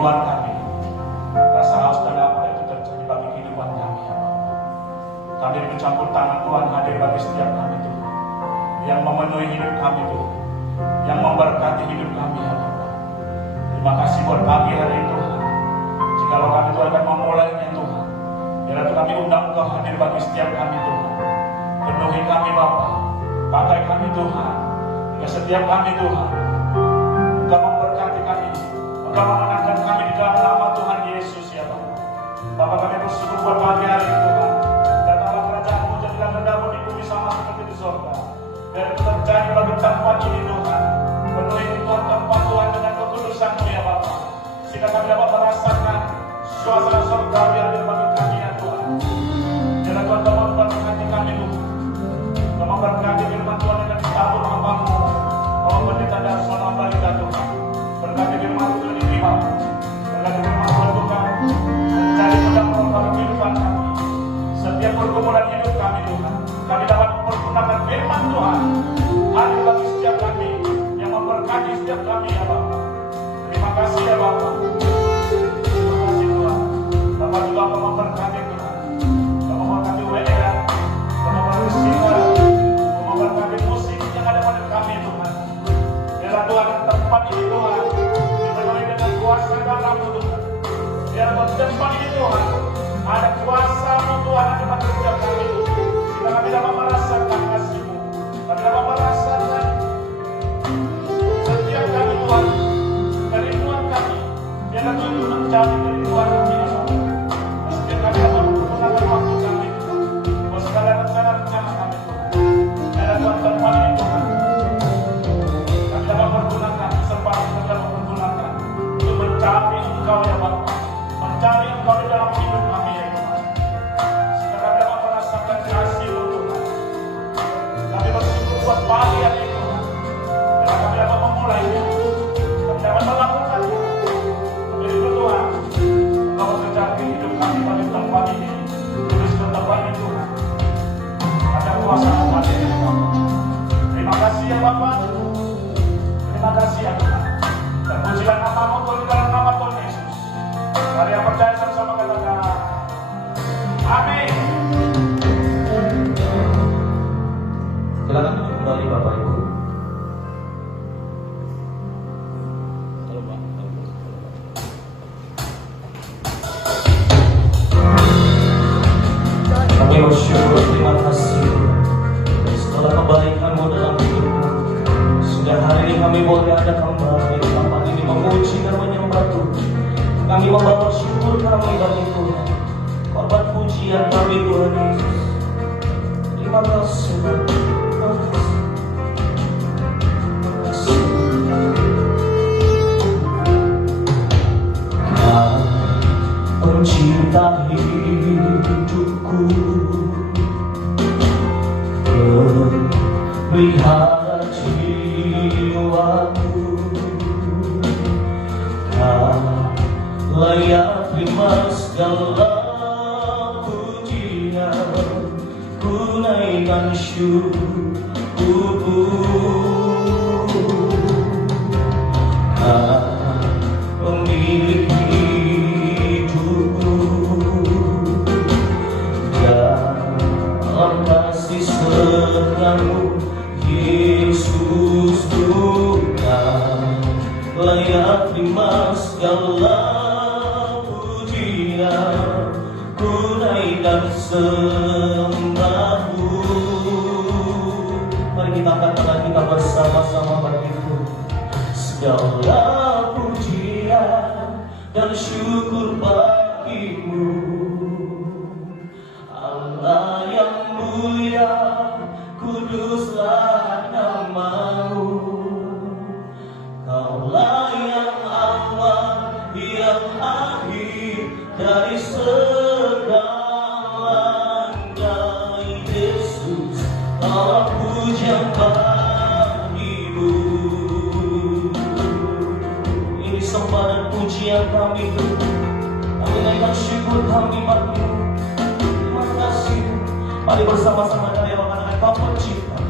kerinduan kami, rasa haus dan lapar itu terjadi bagi kehidupan kami, ya Bapa. Kami bercampur tangan Tuhan hadir bagi setiap kami Tuhan, yang memenuhi hidup kami Tuhan, yang memberkati hidup kami, ya Bapa. Terima kasih buat pagi hari ini Tuhan. Jikalau kami Tuhan akan memulainya Tuhan, biarlah Tuhan kami undang Engkau hadir bagi setiap kami Tuhan. Penuhi kami Bapa, pakai kami Tuhan, hingga setiap kami Tuhan, Engkau memberkati kami, Engkau memenangkan kami di dalam nama Tuhan Yesus, ya Bapa. Bapa, kami bersyukur buat pagi hari ini Tuhan. Datanglah kerajaan-Mu, jadilah kehendak-Mu di bumi sama seperti di surga. Biar itu terjadi bagi tempat ini Tuhan. Penuhi Tuhan tempat Tuhan dengan kekudusan-Mu, ya Bapa. Sehingga kami dapat merasakan suasana surga yang ada bagi kami, ya Tuhan. Biarlah Tuhan memberkati kami Tuhan. Kau memberkati firman Tuhan yang ditabur hamba-Mu, Bapak Pendeta Darsono Balita Tuhan. Berkati firman Tuhan diterima. Berkati firman Tuhan Tuhan mencari pedang bagi kehidupan kami. Setiap pergumulan hidup kami Tuhan, kami dapat mempergunakan firman Tuhan hadir bagi setiap kami, yang memberkati setiap kami, ya Bapa. Terima kasih, ya Bapa. Terima kasih Tuhan. Bapak juga akan memberkati Tuhan. Bapak memberkati WR, Bapak memberkati singer, Bapak memberkati musik yang ada pada kami Tuhan. Biarlah Tuhan tempat ini Tuhan dipenuhi dengan kuasa darah-Mu Tuhan. Biarlah tempat ini Tuhan ada kuasa-Mu Tuhan yang dapat setiap kami Tuhan. Sehingga kami dapat merasakan kasih-Mu, kami dapat merasakan setiap kami Tuhan kerinduan kami. Biarlah Tuhan itu menjadi kerinduan kami, ya Bapa. Setiap kami dapat menggunakan waktu kami Tuhan buat segala rencana-rencana kami Tuhan. Biarlah Tuhan tempat ini Tuhan kami dapat menggunakan kesempatan, kami dapat menggunakan untuk mencari Engkau, ya Bapa. Mencari Engkau di dalam hidup kami, ya Tuhan. Sehingga kami dapat merasakan kasih-Mu Tuhan. Kami bersyukur buat pagi hari ini Tuhan. Biarlah kami dapat memulainya, kami dapat melakukannya. Kami berdoa Engkau bekerja hidup kami pada tempat ini. Tulis ke tempat ini Tuhan. Ada kuasa Tuhan, ya Bapa. Terima kasih, ya Bapa. Terima kasih, ya Tuhan. Terpujilah nama-Mu Tuhan di dalam nama Tuhan Yesus. Mari yang percaya sama-sama katakan amin. Silakan duduk kembali Bapak Ibu. Kami bersyukur, terima kasih setelah kebaikan-Mu dalam hidup. Sudah hari ini kami boleh ada kembali di tempat ini memuji dan menyembah Tuhan. Kami membawa syukur kami bagi Tuhan, korban pujian kami Tuhan Yesus. Terima kasih. Pencipta hidupku, pelihara jiwaku, layak terima segala pujian, ku naikkan syukurku. Pemilik hidupku, dalam kasih setia-Mu Yesus Tuhan, layak terima segala pujian, ku naikkan sembahmu. Mari kita angkat tangan kita bersama-sama bagi Tuhan. Segala pujian dan syukur bagi-Mu, Allah yang mulia, kuduslah nama-Mu. Kaulah yang awal, yang akhir dari segalanya. Yesus, Allah pujian bagi-Mu. Ini sembah dan pujian kami Tuhan. Kami naikkan syukur kami bagi-Mu. Terima kasih. Mari bersama-sama dari orang-orang Kau pencipta,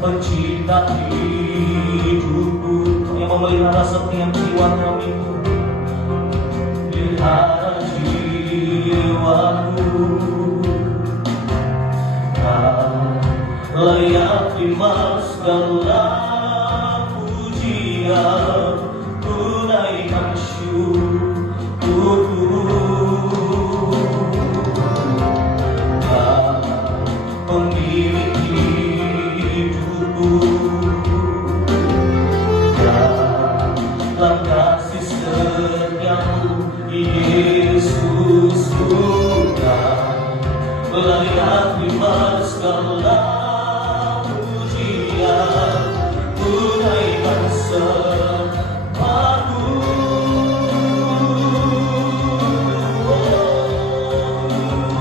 pencipta hidupku, yang memelihara setiap jiwa kami. pelihara jiwaku. Kau layak terima segala pujian, tunaikan syukurku. Kau pemilik hidupku, dalam kasih setiamu Yesusku. Kau layak terima segala pujian, tunaikan sembahku.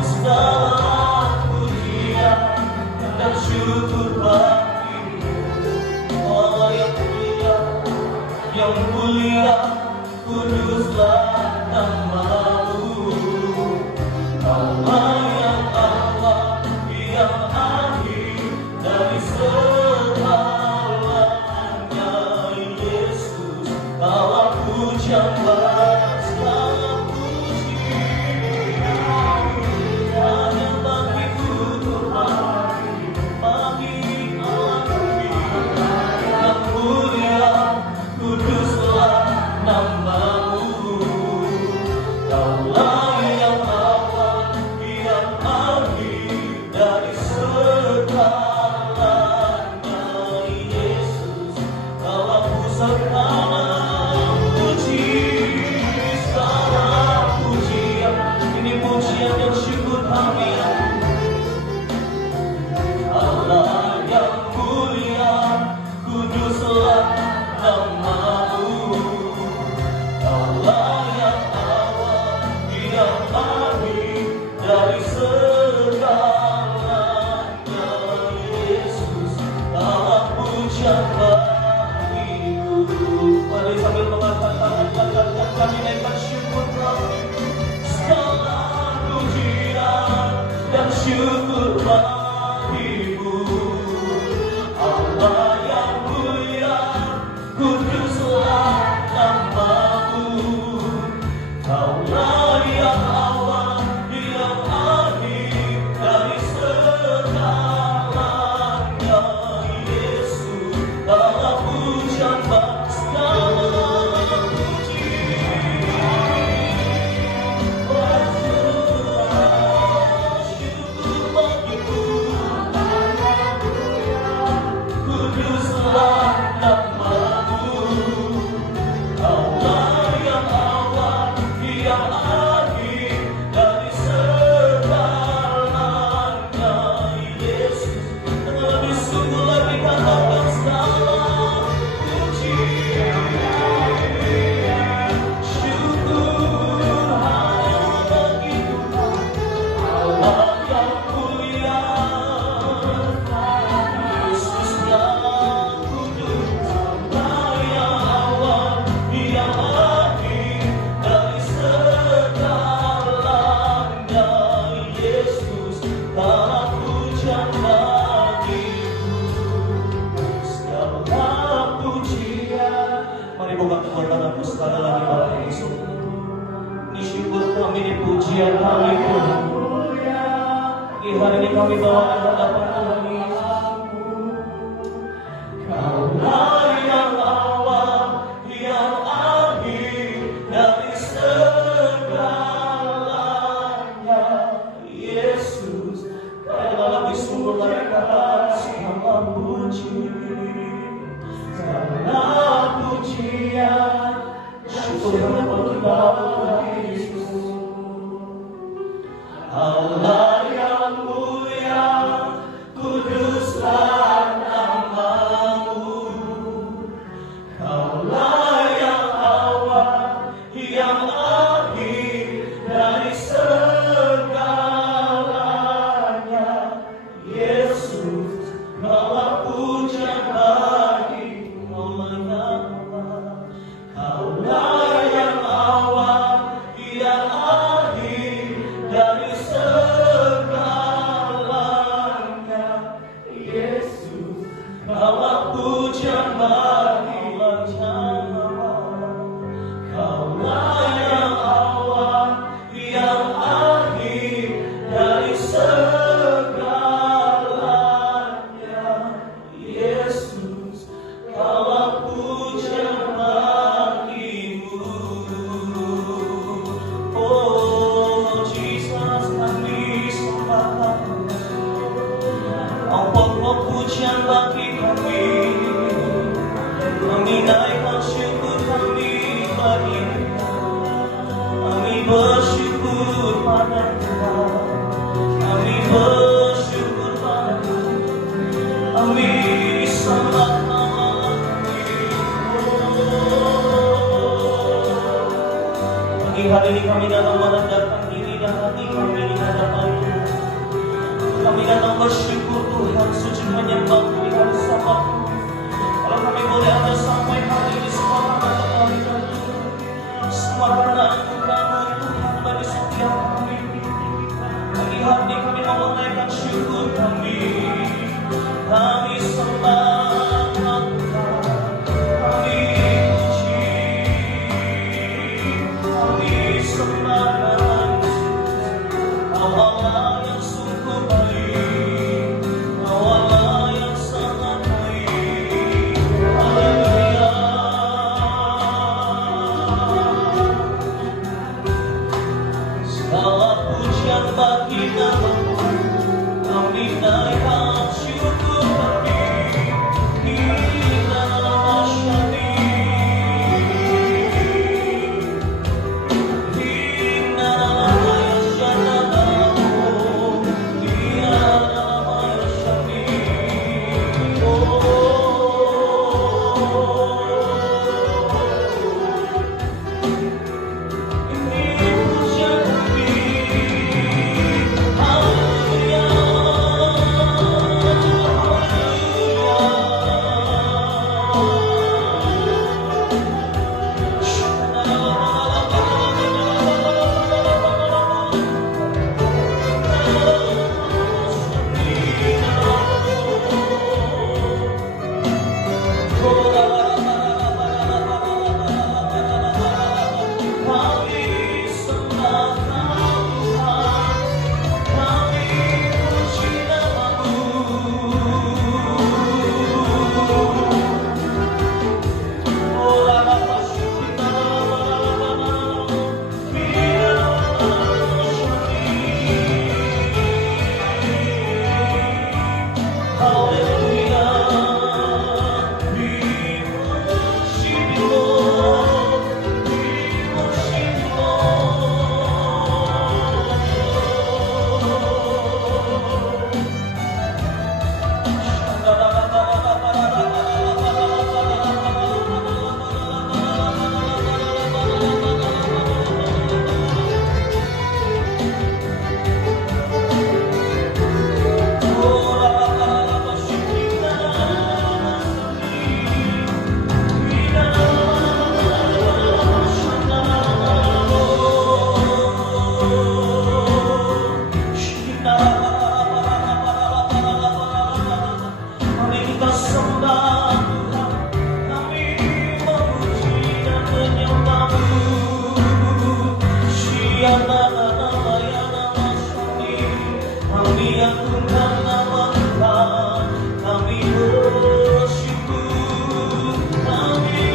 Segala pujian dan syukur bagimu, Allah yang mulia, kuduslah namamu. Allah yang awal, yang akhir dari segalanya, Yesus, bawa pujian segala puji hanya bagimu Tuhan, bagi aku yang mulia, kuduslah namamu. Kaulah yang awal, yang akhir dari segalanya, Yesus, Kaulah pusat puji, segala pujian, ini pujian dan syukur kami. Allah yang mulia, kuduslah namamu. Allah yang awal, yang akhir dari segalanya, Yesus, Allah pujian bagimu. Mari sambil mengatakan kami naikkan syukur kami, segala pujian dan syukur bagimu. Allah yang mulia, kuduslah namamu. Kaulah yang awal, yang akhir dari segalanya, Yesus, Allah pujian segala puji. Syukur bagimu, kuduslah namamu. Allah yang awal, yang akhir dari segalanya, Yesus, lebih sungguh lagi katakan segala puji. Syukur hanya bagi Tuhan, Allah yang mulia, Yesus yang kudus. Allah yang awal, yang akhir dari segalanya, Yesus, tanah pujian bagimu, segala pujian. Mari buka kedua tanganmu sekali lagi Bapak Yesus. Ini syukur kami, ini pujian kami Tuhan. Di hari ini kami bawa ke hadapan Tuhan Yesus. Kaulah yang awal, yang akhir dari segalanya, Yesus, adalah lebih sungguh lagi kata segala puji, segala pujian, syukur hanya bagi Bapa Yesus. Allah yang mulia, kuduslah namamu. Kaulah yang awal, yang akhir dari segalanya, Yesus, Kaulah pujian bagi Allah yang awal. Kaulah yang awal, hari ini kami datang merendahkan diri dan hati kami di hadapan Tuhan. Kami datang bersyukur Tuhan, sujud menyembah Tuhan sama Tuhan. Kalau kami boleh ada sampai hari ini semua karena kebaikan Tuhan, semua karena anugerah Tuhan bagi setiap kami. Pagi hari kami mau menaikkan syukur kami. Kami sembah Tuhan, kami puji, kami sembah Kau Allah yang sungguh baik, Kau Allah yang sangat baik. Haleluya. Segala pujian bagi nama-Mu, kami naikkan syukur kami. Inna Masyani, Inna Masyanahu, Inna Masyani. Ini pujian kami. Haleluya, kami sembah Tuhan, kami puji nama-Mu. Haleluya, mari kita sembah Tuhan, kami memuji dan menyembah-Mu. Kami agungkan nama Tuhan, kami bersyukur, kami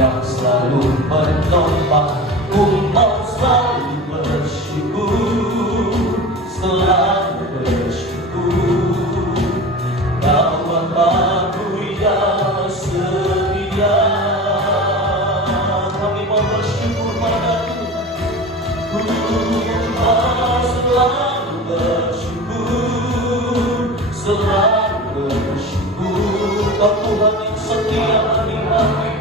yang selalu bertobat, umat selalu bersyukur, selalu bersyukur. Kau Bapa-Ku yang setia, kami mau bersyukur pada Tuhan. Umat selalu bersyukur, selalu bersyukur. Kau Tuhan yang setia bagi kami,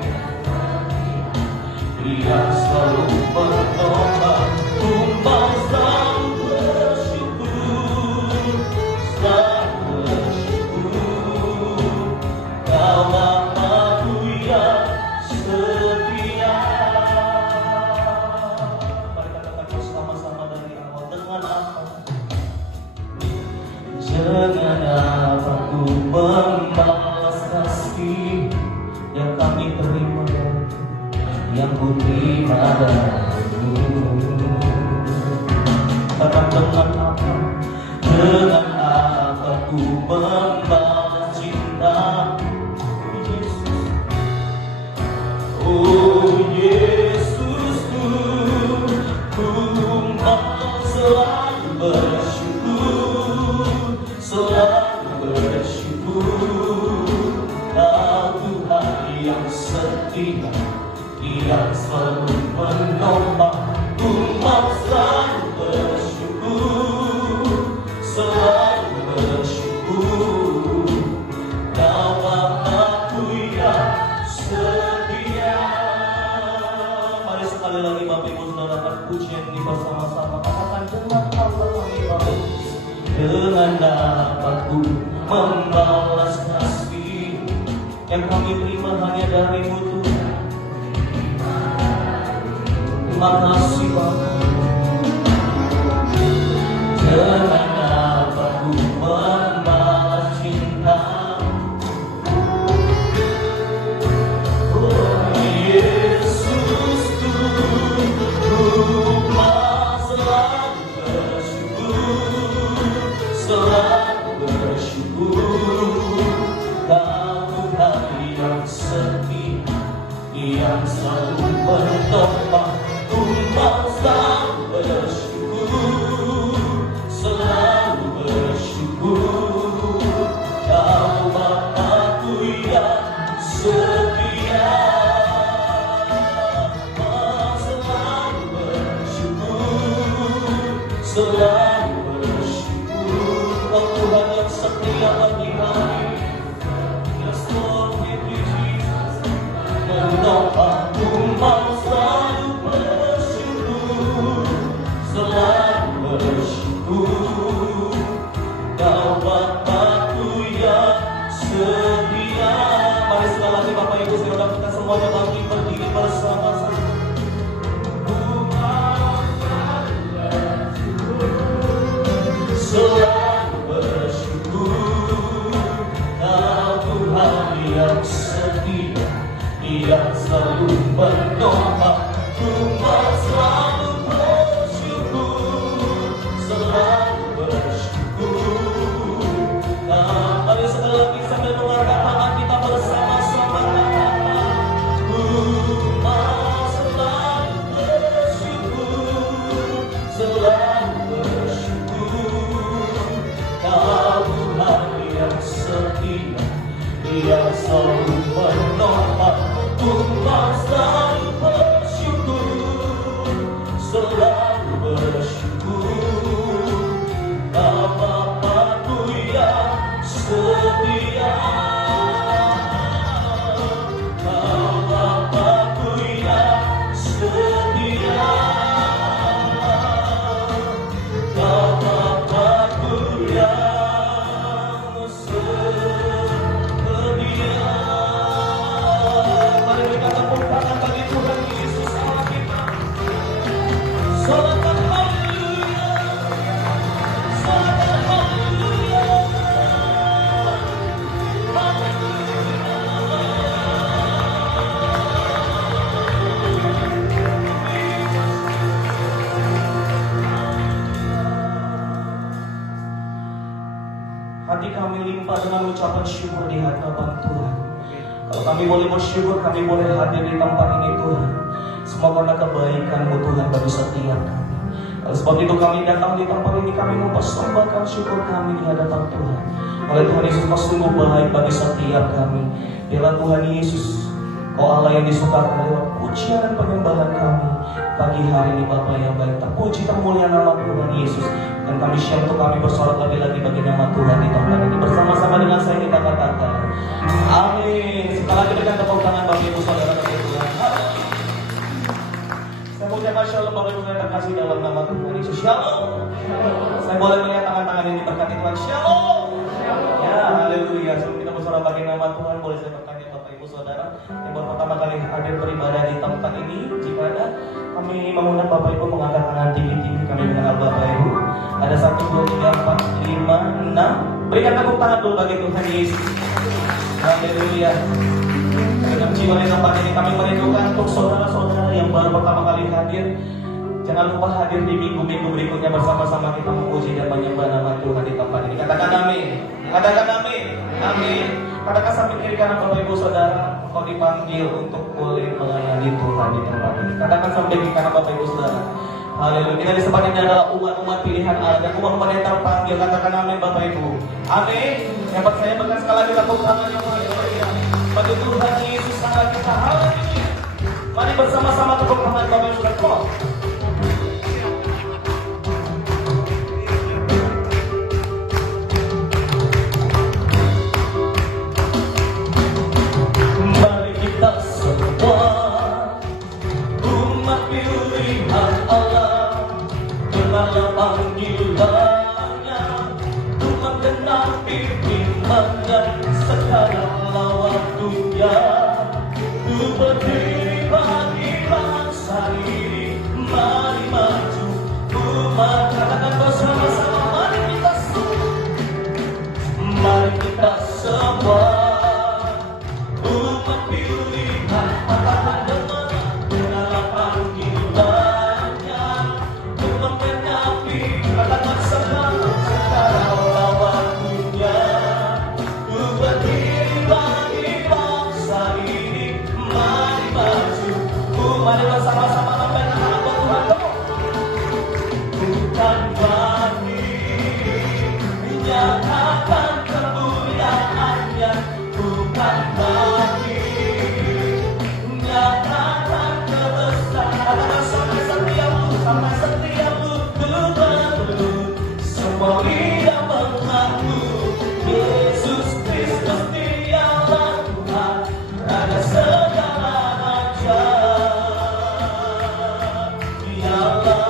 yang selalu bertobat, umat selalu bersyukur, selalu bersyukur. Kau Bapa-Ku yang Dengan apa ku membalas cinta, oh Yesusku, ku mau selalu bersyukur, selalu bersyukur. Kau Tuhan yang setia, yang selalu menolong. Ku mau selalu bersyukur, selalu bersyukur. Kau Bapa-Ku yang setia. Mari sekali lagi Bapak Ibu Saudara, pujian ini bersama-sama. Katakan dengan Allah kami Bapak, dengan dapat-Ku membalas kasih yang kami terima hanya dari-Mu Tuhan. Terima kasih Bapa. Dengan dapat-Ku membalas cinta, oh Yesusku, ku mau selalu bersyukur, selalu bersyukur. Kau Tuhan yang setia, yang selalu menopang. Ku mau selalu bersyukur, selalu bersyukur. Kau Bapa-Ku yang setia, mau selalu bersyukur, selalu bersyukur. Kau Tuhan yang setia bagi kami. Yes Lord, thank you Jesus. Menopang, ku mau selalu bersyukur, selalu bersyukur. Kau Bapa-Ku yang setia. Mari sekali lagi Bapak Ibu Saudara, kita semuanya bangkit berdiri bersama-sama. Ku mau selalu bersyukur. Kau Tuhan yang setia, yang selalu menopang. Ku mau selalu bersyukur, selalu bersyukur. Nah, mari sekali lagi sambil mengangkat tangan kita bersama-sama. Ku mau selalu bersyukur, selalu bersyukur. Kau Tuhan yang setia, yang selalu menopang. Ku mau selalu bersyukur, selalu bersyukur. Kau Bapa-Ku yang setia, Kau Bapa-Ku yang setia, Kau Bapa-Ku yang setia. Mari kita tepuk tangan bagi Tuhan Yesus Allah kita. Solatkan haleluya, solatkan haleluya, hati kami limpah dengan ucapan syukur di hadapan Tuhan. Kalau kami boleh bersyukur, kami boleh hadir di tempat ini Tuhan, semua karena kebaikan-Mu Tuhan bagi setiap kami. Oleh sebab itu kami datang di tempat ini, kami mempersembahkan syukur kami di hadapan Tuhan. Oleh Tuhan Yesus, Kau sungguh baik bagi setiap kami. Biarlah Tuhan Yesus, Kau Allah yang disukakan lewat pujian dan penyembahan kami pagi hari ini Bapa yang baik. Terpuji termulia nama Tuhan Yesus. Dan kami siap untuk kami bersorak lagi-lagi bagi nama Tuhan di tempat ini. Bersama-sama dengan saya kita katakan amin. Sekali lagi dengan tepuk tangan bagi Ibu Saudara bagi Tuhan. Saya mengucapkan shalom Bapak Ibu yang terkasih dalam nama Tuhan Yesus. Shalom. Saya boleh melihat tangan-tangan ini berkati Tuhan. Shalom. Ya, haleluya. Sebelum kita bersorak bagi nama Tuhan, boleh saya berkati Bapak Ibu Saudara yang baru pertama kali hadir beribadah di tempat ini. Jika ada, kami mengundang Bapak Ibu mengangkat tangan tinggi-tinggi. Kami mengenal Bapak Ibu. Ada 1, 2, 3, 4, 5, 6. Berikan tepuk tangan dulu bagi Tuhan Yesus. Haleluya. Dengan jiwa di tempat ini kami merindukan untuk saudara-saudara yang baru pertama kali hadir. Jangan lupa hadir di minggu-minggu berikutnya bersama-sama kita memuji dan menyembah nama Tuhan di tempat ini. Katakan amin. Katakan amin. Amin. Katakan sambil kiri kanan Bapak Ibu Saudara, engkau dipanggil untuk boleh melayani Tuhan di tempat ini. Katakan sambil kiri kanan Bapak Ibu Saudara. Haleluya. Kita di tempat ini adalah umat-umat pilihan Allah dan umat-umat yang terpanggil. Katakan amin Bapak Ibu. Amin. Yang percaya bahkan sekali lagi tepuk tangan yang haleluya. Bagi Tuhan Yesus sangat kita haleluya. Mari bersama-sama tepuk tangan Bapak Ibu Saudara. Mari kita semua umat pilihan Allah, dengarlah panggilannya, umat genapi firman-Nya, sekarang lawan dunia, ku berdiri bagi bangsa ini, mari maju umat. Katakan bersama-sama, mari kita semua, mari kita semua umat pilihan Allah, dengarlah panggilannya, umat genapi, katakan sekarang lawan dunia, ku berdiri bagi bangsa ini, mari maju. Mari bersama-sama lambaikan nama Tuhan. Bukan bagi menyatakan kemuliaan-Nya, bukan bagi menyatakan kebesaran, sampai setiap lutut berlutut, semua lidah mengaku Yesus Kristus Dialah Tuhan, Raja segala raja. Dialah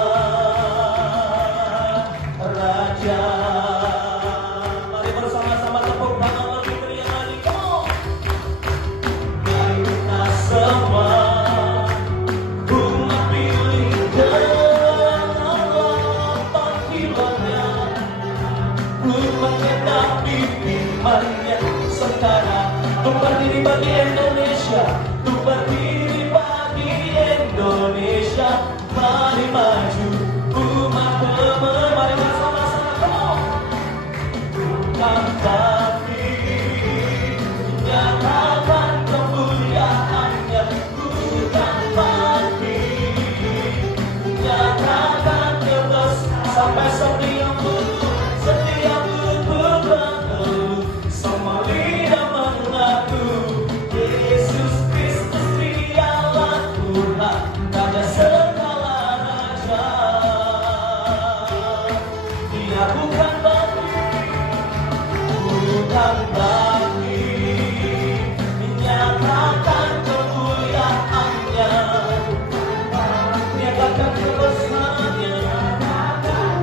Raja. Mari bersama-sama tepuk tangan lebih meriah lagi. Come on. Mari kita semua umat pilih dalam panggilannya, umat genapi firman-Nya, sekarang untuk berdiri bagi Indonesia, untuk berdiri bagi Indonesia, mari maju umat teman, mari bersama-sama. Come on. Bukan tapi menyatakan kemuliaan-Nya, bukan tapi menyatakan kebesaran, sampai setiap lutut berlutut, semua lidah mengaku Yesus Kristus Dialah Tuhan, Raja segala raja. Dia bukan bagi menyatakan kemuliaan-Nya, menyatakan kebesaran-Nya,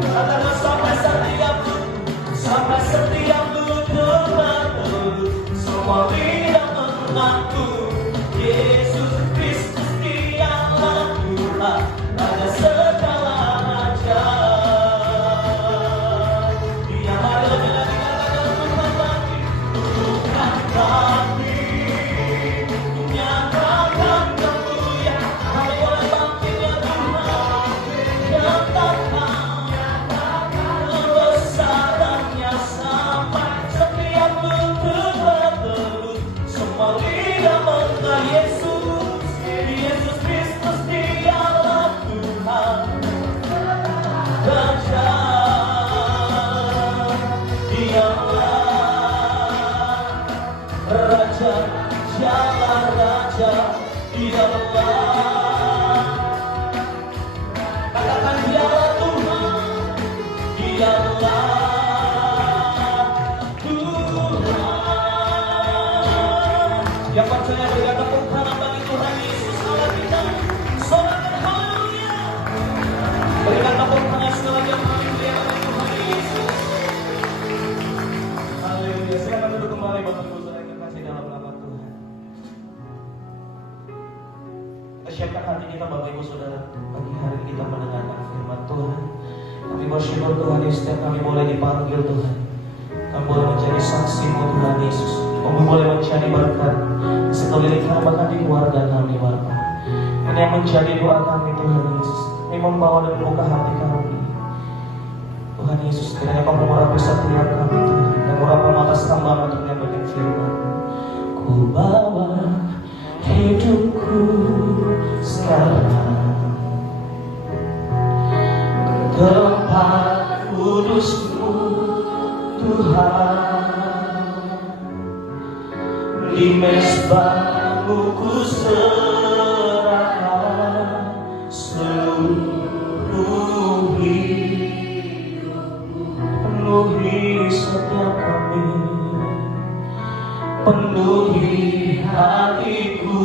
karena sampai setiap lutut berlutut, semua lidah mengaku Yesus Kristus Dialah Tuhan, Raja segala raja. Dia mari lebih lagi katakan bukan bagi menyatakan kemuliaan, hanya bangkitnya Tuhan, nyatakan kebesaran-Nya, sampai setiap lutut berlutut, semua lidah mengenal Yesus Kristus Dialah Tuhan, Raja. Dialah Raja, Dialah Raja, Dialah. Katakan Dialah Tuhan, Dialah Tuhan. Yang percaya berikan tepuk tangan bagi Tuhan Yesus Allah kita. Sorakan haleluya. Berikan tepuk tangan sekali lagi yang paling mulia bagi Tuhan Yesus. Haleluya. Silakan duduk kembali Bapak Ibu Saudara yang terkasih dalam nama Tuhan. Kita siapkan hati kita Bapak Ibu Saudara, pagi hari ini kita mendengarkan firman Tuhan. Kami bersyukur Tuhan Yesus, setiap kami boleh dipanggil Tuhan, kami boleh menjadi saksi-Mu Tuhan Yesus. Kami boleh menjadi berkat di sekeliling kami, bahkan di keluarga kami Bapa. Ini yang menjadi doa kami Tuhan Yesus. Kami membawa dan membuka hati kami. Tuhan Yesus, kiranya Kau mengurapi setiap kami Tuhan, dan mengurapi atas tambahan untuk menyampaikan firman. Ku bawa hidupku sekarang ke tempat kudus-Mu Tuhan, di mezbah-Mu ku serahkan seluruh hidup, penuhi setiap kami, penuhi hatiku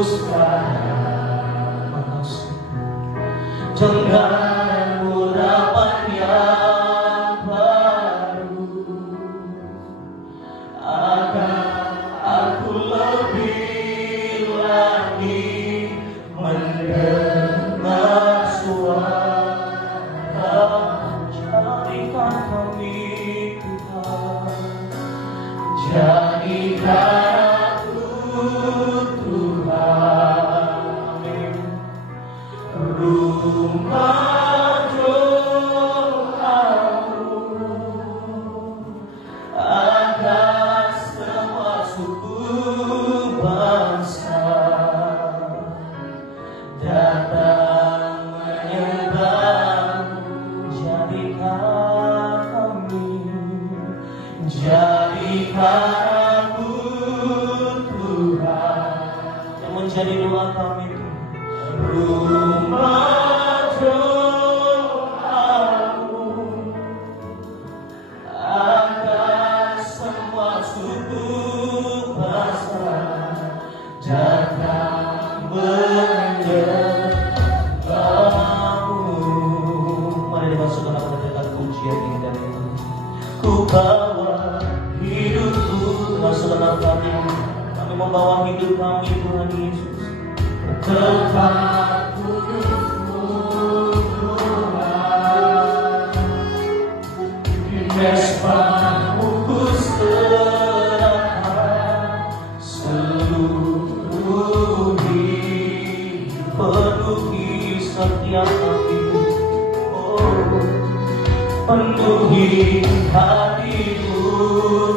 sekarang, dengan urapan yang baru, agar aku lebih lagi mendengar suara. Jadikan kami Tuhan, jadikan aku Tuhan, rumah doamu agar semua suku bangsa datang menyembah-Mu. Jadikan kami, jadikan aku Tuhan, yang menjadi doa kami rumah doamu agar semua suku bangsa datang menyembah-Mu. Mari dimasukkan apa dengan pujian indah itu. Ku bawa hidupku, masukkan kami membawa hidup kami Tuhan Yesus ke tempat kudus-Mu Tuhan, di mezbah-Mu ku serahkan seluruh hidup, penuhi setiap kami, oh, penuhi hatiku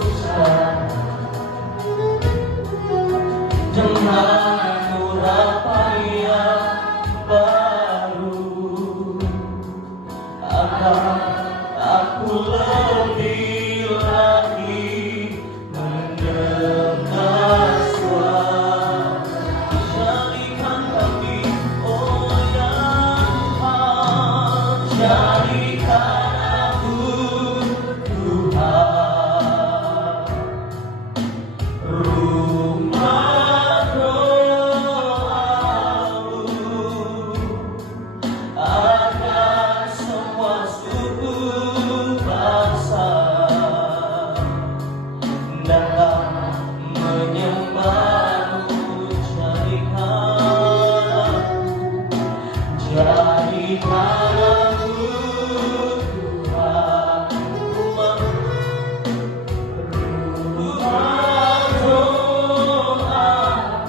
sekarang dengan urapan yang baru, agar aku lebih lagi mendengar suara. Jadikan kami, oh ya Tuhan, jadikan aku Tuhan, rumah doamu agar semua suku bangsa datang menyembah-Mu. Jadikan aku Tuhan, rumah doa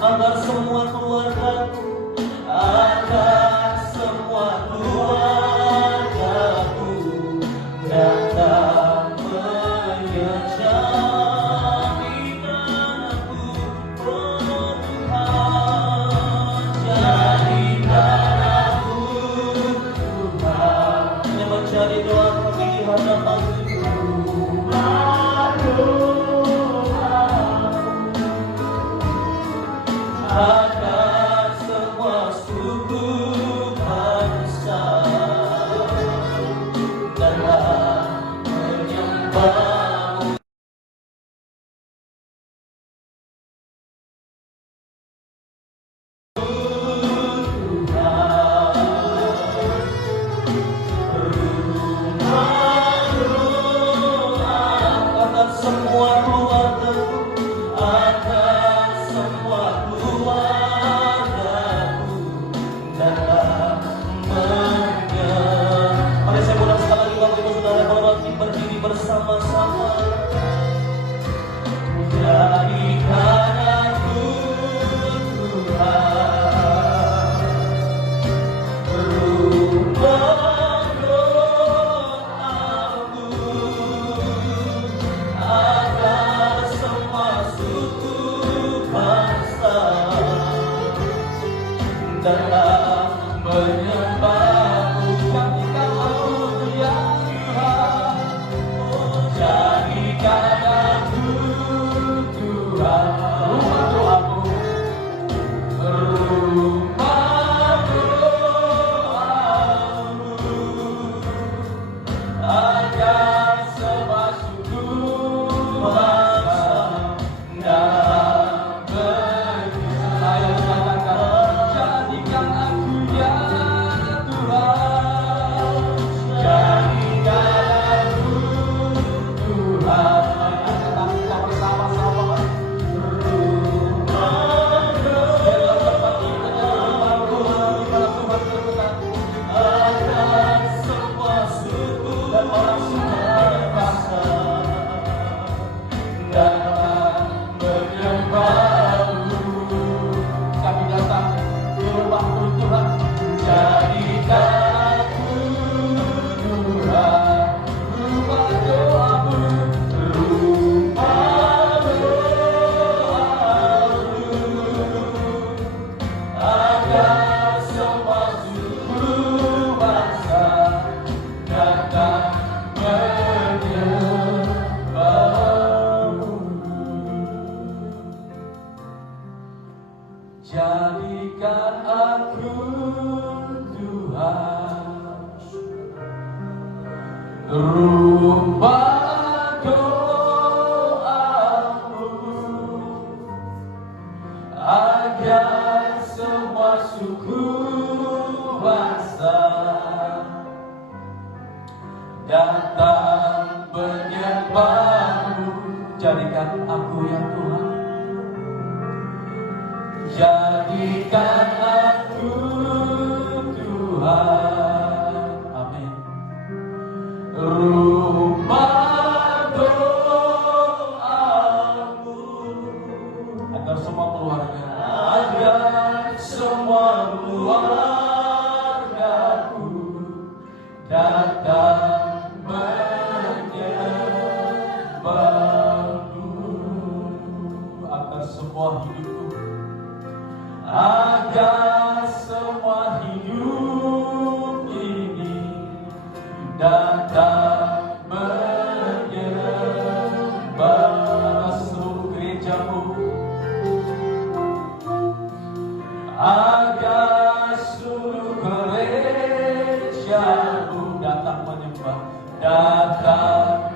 agar semua keluargaku, agar semua keluargaku datang menjadikan aku, oh Tuhan, jadikan aku Tuhan. Ini menjadi doa kami di hadapan-Mu. Agar semua suku bangsa datang menyembah-Mu. Agar semua keluarga, agar semua keluarga rumah doamu agar semua suku bangsa datang menyembahmu. Jadikan aku ya Tuhan, jadikan aku Tuhan. Amin. Rumah doamu agar semua keluarga, agar semua keluargaku datang menyembahmu, agar semua hidupku, agar semua hidup ini datang menyembah. Seluruh gerejamu, agar seluruh gerejamu datang menyembah, datang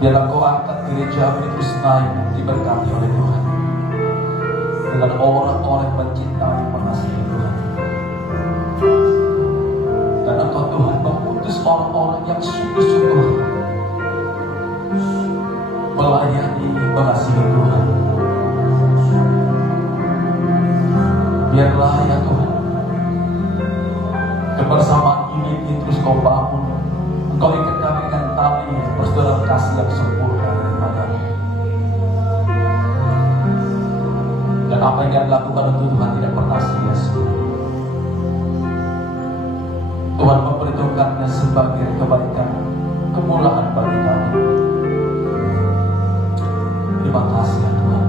Biarlah Kau angkat gereja ini terus naik, diberkati oleh Tuhan, dengan orang-orang yang mencintai, mengasihi Tuhan. Dan Engkau Tuhan mengutus orang-orang yang sungguh-sungguh melayani, mengasihi Tuhan. Biarlah ya Tuhan, kebersamaan ini terus Kau bangun. Engkau ikat kami dengan tali persaudaraan kasih yang sempurna daripada-Mu. Dan apa yang kami lakukan untuk Tuhan tidak pernah sia-sia. Tuhan memperhitungkannya sebagai kebaikan, kemuliaan bagi kami. Terima kasih ya Tuhan.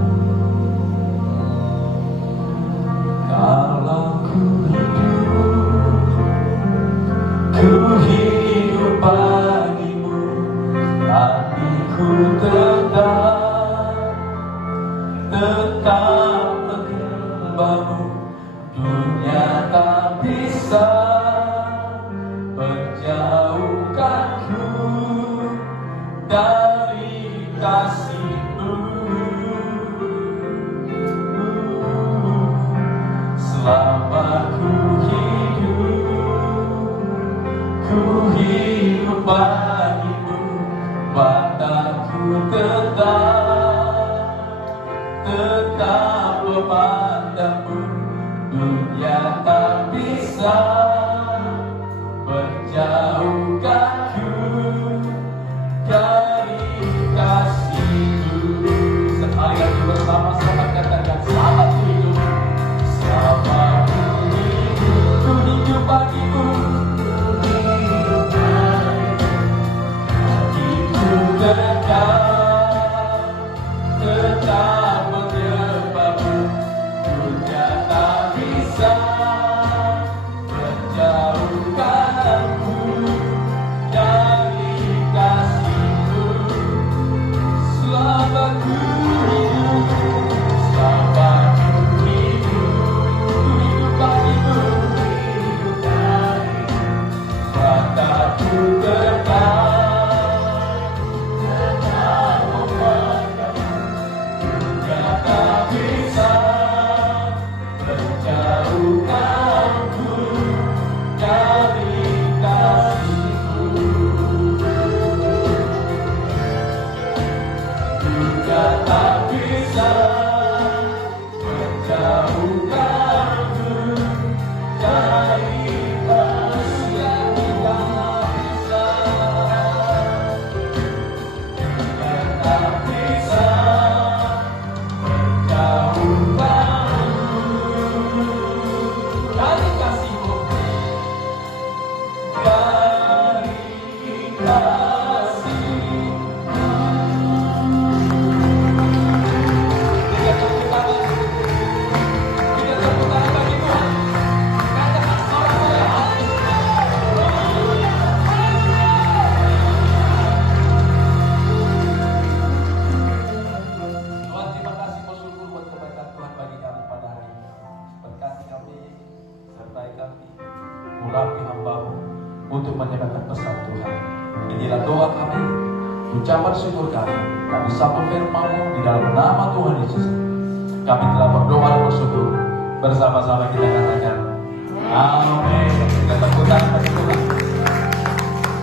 Kalau ku hidup bagimu, hatiku tetap menyembahmu. Dunia tak bisa menjauhkanku dari kasih-Mu. Selama ku hidup bagimu, mataku tetap memandangmu. Dunia tak bisa menjauhkanku dari kasih-Mu. Sekali lagi bersama-sama katakan, selamat hidup. Selamat hidup bagimu. Tetap menyembahmu. Dunia tak bisa menjauhkanku dari kasih-Mu. Selama ku hidup bagimu, mataku tetap bisa menjauhkanku dari kasih-Mu. Dunia tak bisa menjauhkanku dari kasih yang tidak bisa. Dunia tak bisa dari kasih-Mu, dari kasih-Mu. Kita tepuk tangan bagi Tuhan. Katakan sorak-sorai, haleluya. Tuhan, terima kasih, bersyukur buat kebaikan Tuhan bagi kami pada hari ini. Berkati kami, sertai kami, urapi hamba-Mu untuk menyampaikan pesan Tuhan. Inilah doa kami, ucapan syukur kami. Kami sambut firman-Mu di dalam nama Tuhan Yesus. Kami telah berdoa dan bersyukur. Bersama-sama kita katakan, amin. Kita tepuk tangan bagi Tuhan.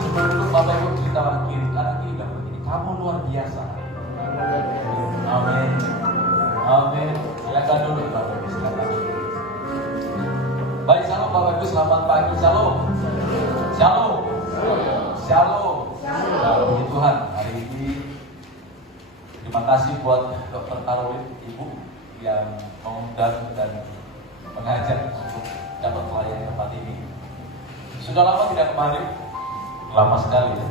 Sebelum Bapak Ibu cerita kanan kiri bilang begini, kamu luar biasa. Amin. Amin. Silakan dulu Bapak Ibu, silakan. Baik, shalom Bapak Ibu, selamat pagi. Shalom. Shalom. Shalom. Puji Tuhan, hari ini terima kasih buat Dr. Caroline, Ibu yang mengundang dan mengajak untuk dapat melayani tempat ini. Sudah lama tidak kemarin, lama sekali ya.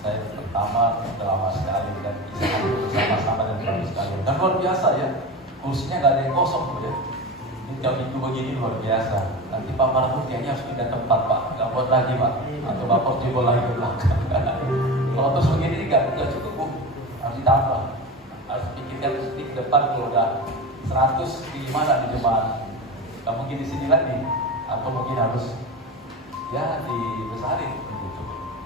Saya pertama sudah lama sekali dan bisa bersama-sama dan bagus sekali. Dan luar biasa ya, kursinya nggak ada yang kosong ya. Ini jam minggu begini luar biasa. Nanti Pak Marhum kayaknya harus pindah tempat Pak, nggak buat lagi Pak. Atau Bapak jebol lagi ke belakang. Kalau terus begini nggak cukup Bu, harus ditambah. Harus pikirkan sedikit ke depan kalau udah 100 di mana di jemaat. Nggak mungkin di sini lagi, atau mungkin harus ya dibesarin gitu.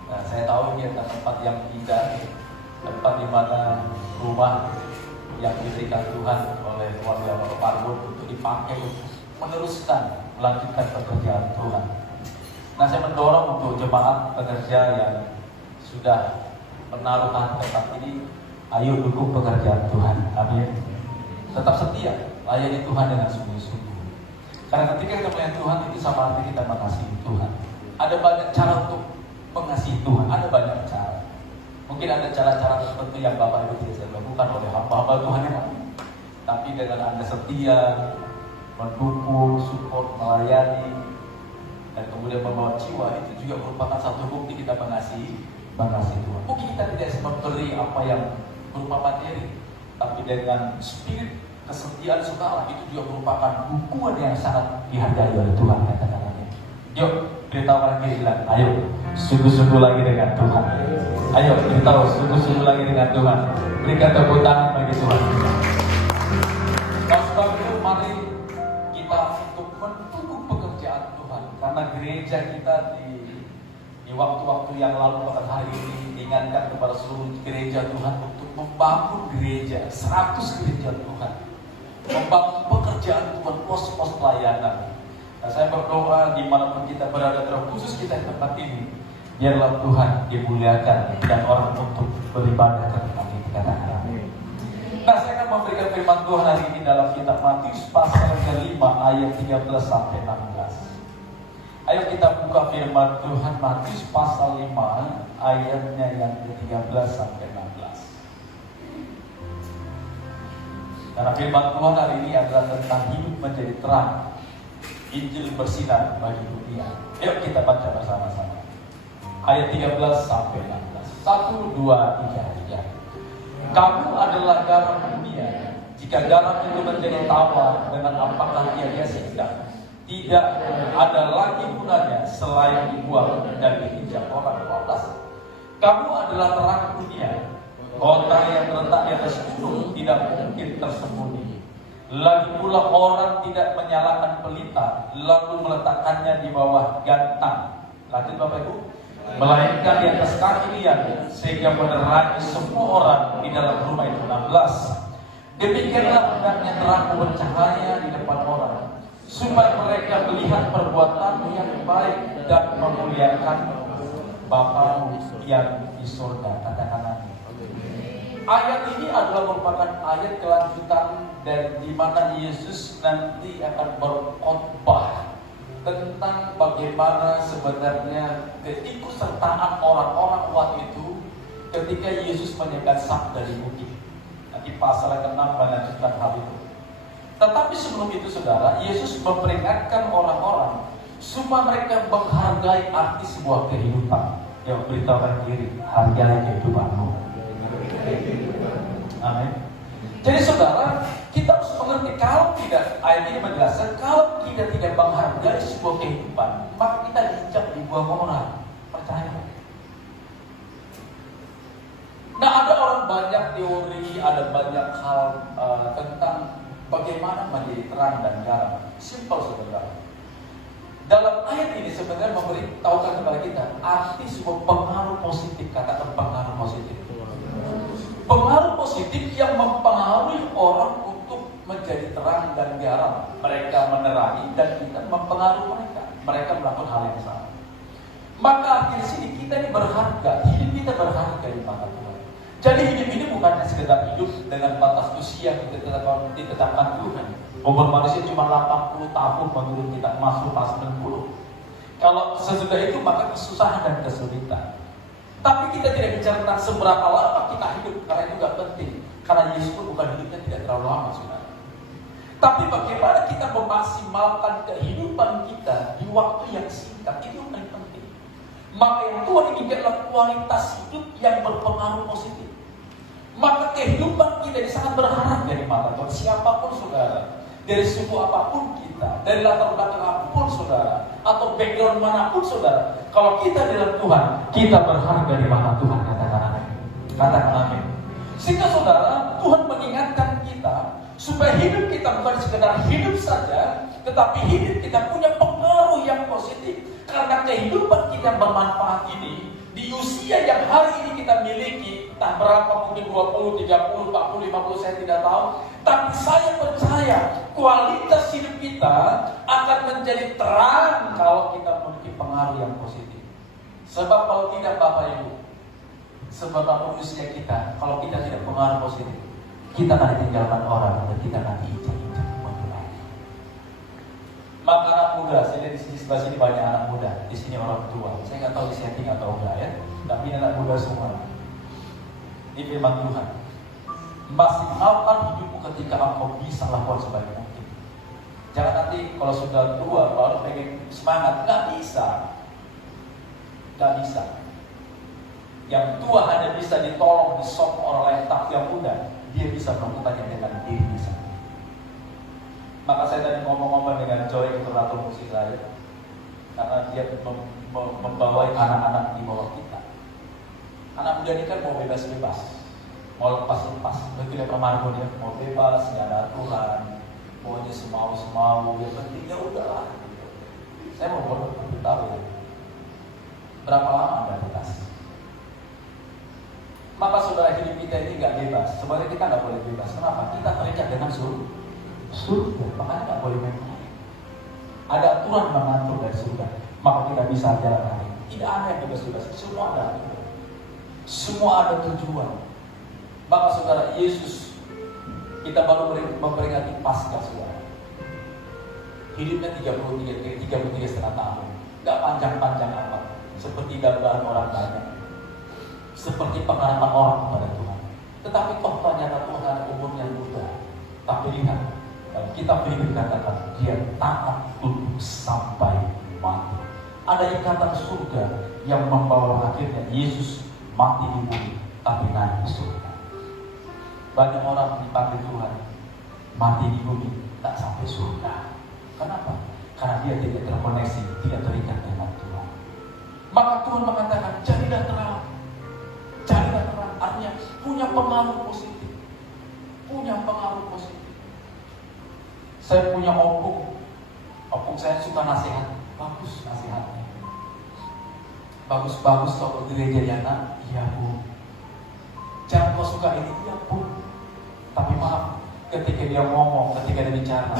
Nah, saya tahu ini adalah tempat yang indah, tempat di mana rumah yang diberikan Tuhan oleh keluarga Bapak Parbun untuk dipakai untuk meneruskan, melanjutkan pekerjaan Tuhan. Nah, saya mendorong untuk jemaat pekerja yang sudah menaruh hati tempat ini, ayo dukung pekerjaan Tuhan. Amin. Tetap setia, layani Tuhan dengan sungguh-sungguh. Karena ketika kita melayani Tuhan itu sama arti kita mengasihi Tuhan. Ada banyak cara untuk mengasihi Tuhan, ada banyak cara. Mungkin ada cara-cara tertentu yang Bapak Ibu tidak lakukan oleh hamba-hamba Tuhan yang lain. Tapi dengan Anda setia, mendukung, support, melayani, dan kemudian membawa jiwa, itu juga merupakan satu bukti kita mengasihi Tuhan. Mungkin kita tidak memberi apa yang berupa materi, tapi dengan spirit kesetiaan saudara itu juga merupakan dukungan yang sangat dihargai oleh Tuhan. Katakanlah, yuk beritahu orang kiri bilang, ayo sungguh-sungguh lagi dengan Tuhan. Ayo beritahu sungguh-sungguh lagi dengan Tuhan. Berikan tepuk tangan bagi Tuhan. Nah, sebab itu mari kita untuk mendukung pekerjaan Tuhan, karena gereja kita di waktu-waktu yang lalu pada hari ini diingatkan kepada seluruh gereja Tuhan untuk membangun gereja, 100 gereja Tuhan, membangun pekerjaan Tuhan, pos-pos pelayanan. Nah, saya berdoa dimanapun kita berada, terkhusus kita di tempat ini, biarlah Tuhan dimuliakan dan orang untuk beribadah ke tempat ini. Katakan amin. Nah, saya akan memberikan firman Tuhan hari ini dalam kitab Matius pasal ke-5 ayat 13 sampai 16. Ayo kita buka firman Tuhan Matius pasal 5 ayatnya yang ke-13 sampai 16. Karena firman Tuhan hari ini adalah tentang hidup menjadi terang, Injil bersinar bagi dunia. Ayo kita baca bersama-sama. Ayat 13 sampai 16. 1, 2, 3. Kamu adalah garam dunia. Jika garam itu menjadi tawar, dengan apakah ia sedang? Tidak ada lagi gunanya selain dibuang dan diinjak orang. 12. Kamu adalah terang dunia. Kota yang terletak di atas gunung tidak mungkin tersembunyi. Lagi pula orang tidak menyalakan pelita lalu meletakkannya di bawah gantang. Lanjut Bapak Ibu. Melainkan di atas kaki lian sehingga menerangi semua orang di dalam rumah itu. 16. Demikianlah hendaknya terang bercahaya di depan orang, supaya mereka melihat perbuatanmu yang baik dan memuliakan Bapa yang di surga. Katakan amin. Ayat ini adalah merupakan ayat kelanjutan dan di mana Yesus nanti akan berkhotbah tentang bagaimana sebenarnya keikutsertaan orang-orang waktu itu ketika Yesus menyampaikan sabda di bukit. Nanti pasal ke-6 melanjutkan hal itu. Tetapi sebelum itu saudara, Yesus memperingatkan orang-orang supaya mereka menghargai arti sebuah kehidupan. Yang beritahukan diri, hargai kehidupanmu. Amin. Jadi saudara, kita harus mengerti, kalau tidak, ayat ini menjelaskan, kalau kita tidak menghargai sebuah kehidupan, maka kita diinjak di buah orang. Percaya. Nah, ada orang banyak teori, ada banyak hal tentang bagaimana menjadi terang dan garam. Simpel saudara. Dalam ayat ini sebenarnya memberitahukan kepada kita arti sebuah pengaruh positif. Katakan pengaruh positif. Pengaruh positif yang mempengaruhi orang untuk menjadi terang dan garam. Mereka menerangi dan kita mempengaruhi mereka. Mereka melakukan hal yang sama. Maka akhir sini kita ini berharga. Hidup kita berharga di mata Tuhan. Jadi hidup ini bukan sekedar hidup dengan batas usia yang ditetapkan Tuhan. Umur manusia cuma 80 tahun menurut kita, masuk pas 90. Kalau sesudah itu maka kesusahan dan kesulitan. Tapi kita tidak bicara tentang seberapa lama kita hidup, karena itu gak penting. Karena Yesus pun bukan hidupnya tidak terlalu lama, saudara. Tapi bagaimana kita memaksimalkan kehidupan kita di waktu yang singkat, itu yang paling penting. Maka yang Tuhan inginkan adalah kualitas hidup yang berpengaruh positif. Maka kehidupan kita ini sangat berharga di mata Tuhan. Siapapun saudara, dari suku apapun kita, dari latar belakang apapun saudara, atau background manapun saudara, kalau kita dalam Tuhan, kita berharga di mata Tuhan. Katakan amin. Katakan amin. Sehingga saudara, Tuhan mengingatkan kita supaya hidup kita bukan sekedar hidup saja, tetapi hidup kita punya pengaruh yang positif. Karena kehidupan kita bermanfaat ini di usia yang hari ini kita miliki, entah berapa, mungkin 20, 30, 40, 50, saya tidak tahu. Tapi saya percaya kualitas hidup kita akan menjadi terang kalau kita memiliki pengaruh yang positif. Sebab kalau tidak Bapak Ibu, sebab manusia kita, kalau kita tidak pengaruh positif, kita akan ditinggalkan orang dan kita akan diinjak-injak. Maka anak muda, saya lihat di sini sebelah sini banyak anak muda, di sini orang tua. Saya nggak tahu di setting atau enggak ya, tapi anak muda semua. Ini firman Tuhan. Maksimalkan hidupmu ketika engkau bisa lakukan sebaik mungkin. Jangan nanti kalau sudah tua baru pengen semangat, nggak bisa. Nggak bisa. Yang tua hanya bisa ditolong, disokong orang lain, tapi yang muda dia bisa melakukannya dengan dirinya sendiri. Maka saya tadi ngomong-ngomong dengan Joy, interatur musik saya, karena dia membawa anak-anak di bawah kita. Anak muda ini kan mau bebas-bebas, mau lepas-lepas. Begitu dia Margo, dia mau bebas, nggak ada aturan, maunya semau-semau, yang penting ya udahlah. Saya mau tahu ya, berapa lama Anda bebas? Maka saudara, hidup kita ini nggak bebas. Sebenarnya kita nggak boleh bebas. Kenapa? Kita terikat dengan surga, makanya nggak boleh main-main. Ada aturan mengatur dari surga, maka kita bisa jalan hari. Tidak ada yang bebas-bebas, semua ada. Semua ada tujuan. Maka saudara, Yesus, kita baru memperingati Paskah saudara. Hidupnya 33,5 tahun, nggak panjang-panjang amat, seperti gambaran orang banyak, seperti pengharapan orang kepada Tuhan. Tetapi toh ternyata Tuhan ada umur yang muda. Tapi lihat, kita beri dikatakan dia taat tunduk sampai mati. Ada ikatan surga yang membawa akhirnya Yesus mati di bumi tapi naik ke surga. Banyak orang dipanggil Tuhan mati di bumi tak sampai surga. Kenapa? Karena dia tidak terkoneksi, tidak terikat dengan Tuhan. Maka Tuhan mengatakan jadilah terang. Jadilah terang, artinya punya pengaruh positif. Punya pengaruh positif. Saya punya opung saya suka nasihat, bagus nasihatnya, bagus-bagus kalau gereja Yana, iya Bu. Jangan kau suka ini, iya Bu. Tapi maaf, ketika dia ngomong, ketika dia bicara,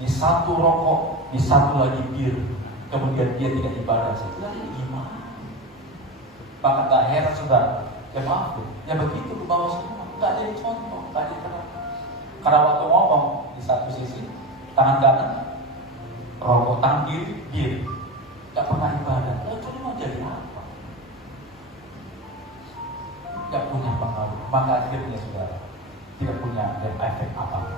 di satu rokok, di satu lagi bir, kemudian dia tidak ibadah, saya bilang ini gimana? Maka gak heran saudara, ya maaf Bu, ya begitu ke bawah semua, gak jadi contoh, gak jadi terang. Karena waktu ngomong di satu sisi tangan kanan rokok, tangan kiri bir, gak pernah ibadah. Lalu itu mau jadi apa? Gak punya pengaruh. Maka akhirnya saudara tidak punya efek apa-apa.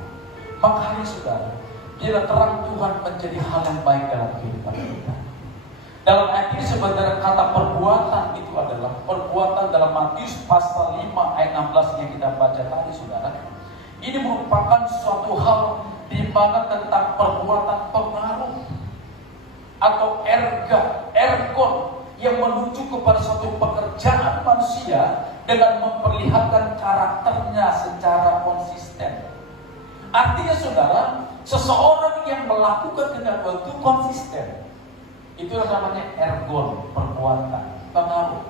Makanya saudara, bila terang Tuhan menjadi hal yang baik dalam kehidupan kita. Dalam ayat ini sebenarnya kata perbuatan itu adalah perbuatan dalam Matius pasal 5 ayat 16 yang kita baca tadi saudara. Ini merupakan suatu hal di mana tentang perbuatan pengaruh atau ergon yang menuju kepada suatu pekerjaan manusia dengan memperlihatkan karakternya secara konsisten. Artinya saudara, seseorang yang melakukan kehendak itu konsisten. Itu namanya ergon, perbuatan, pengaruh.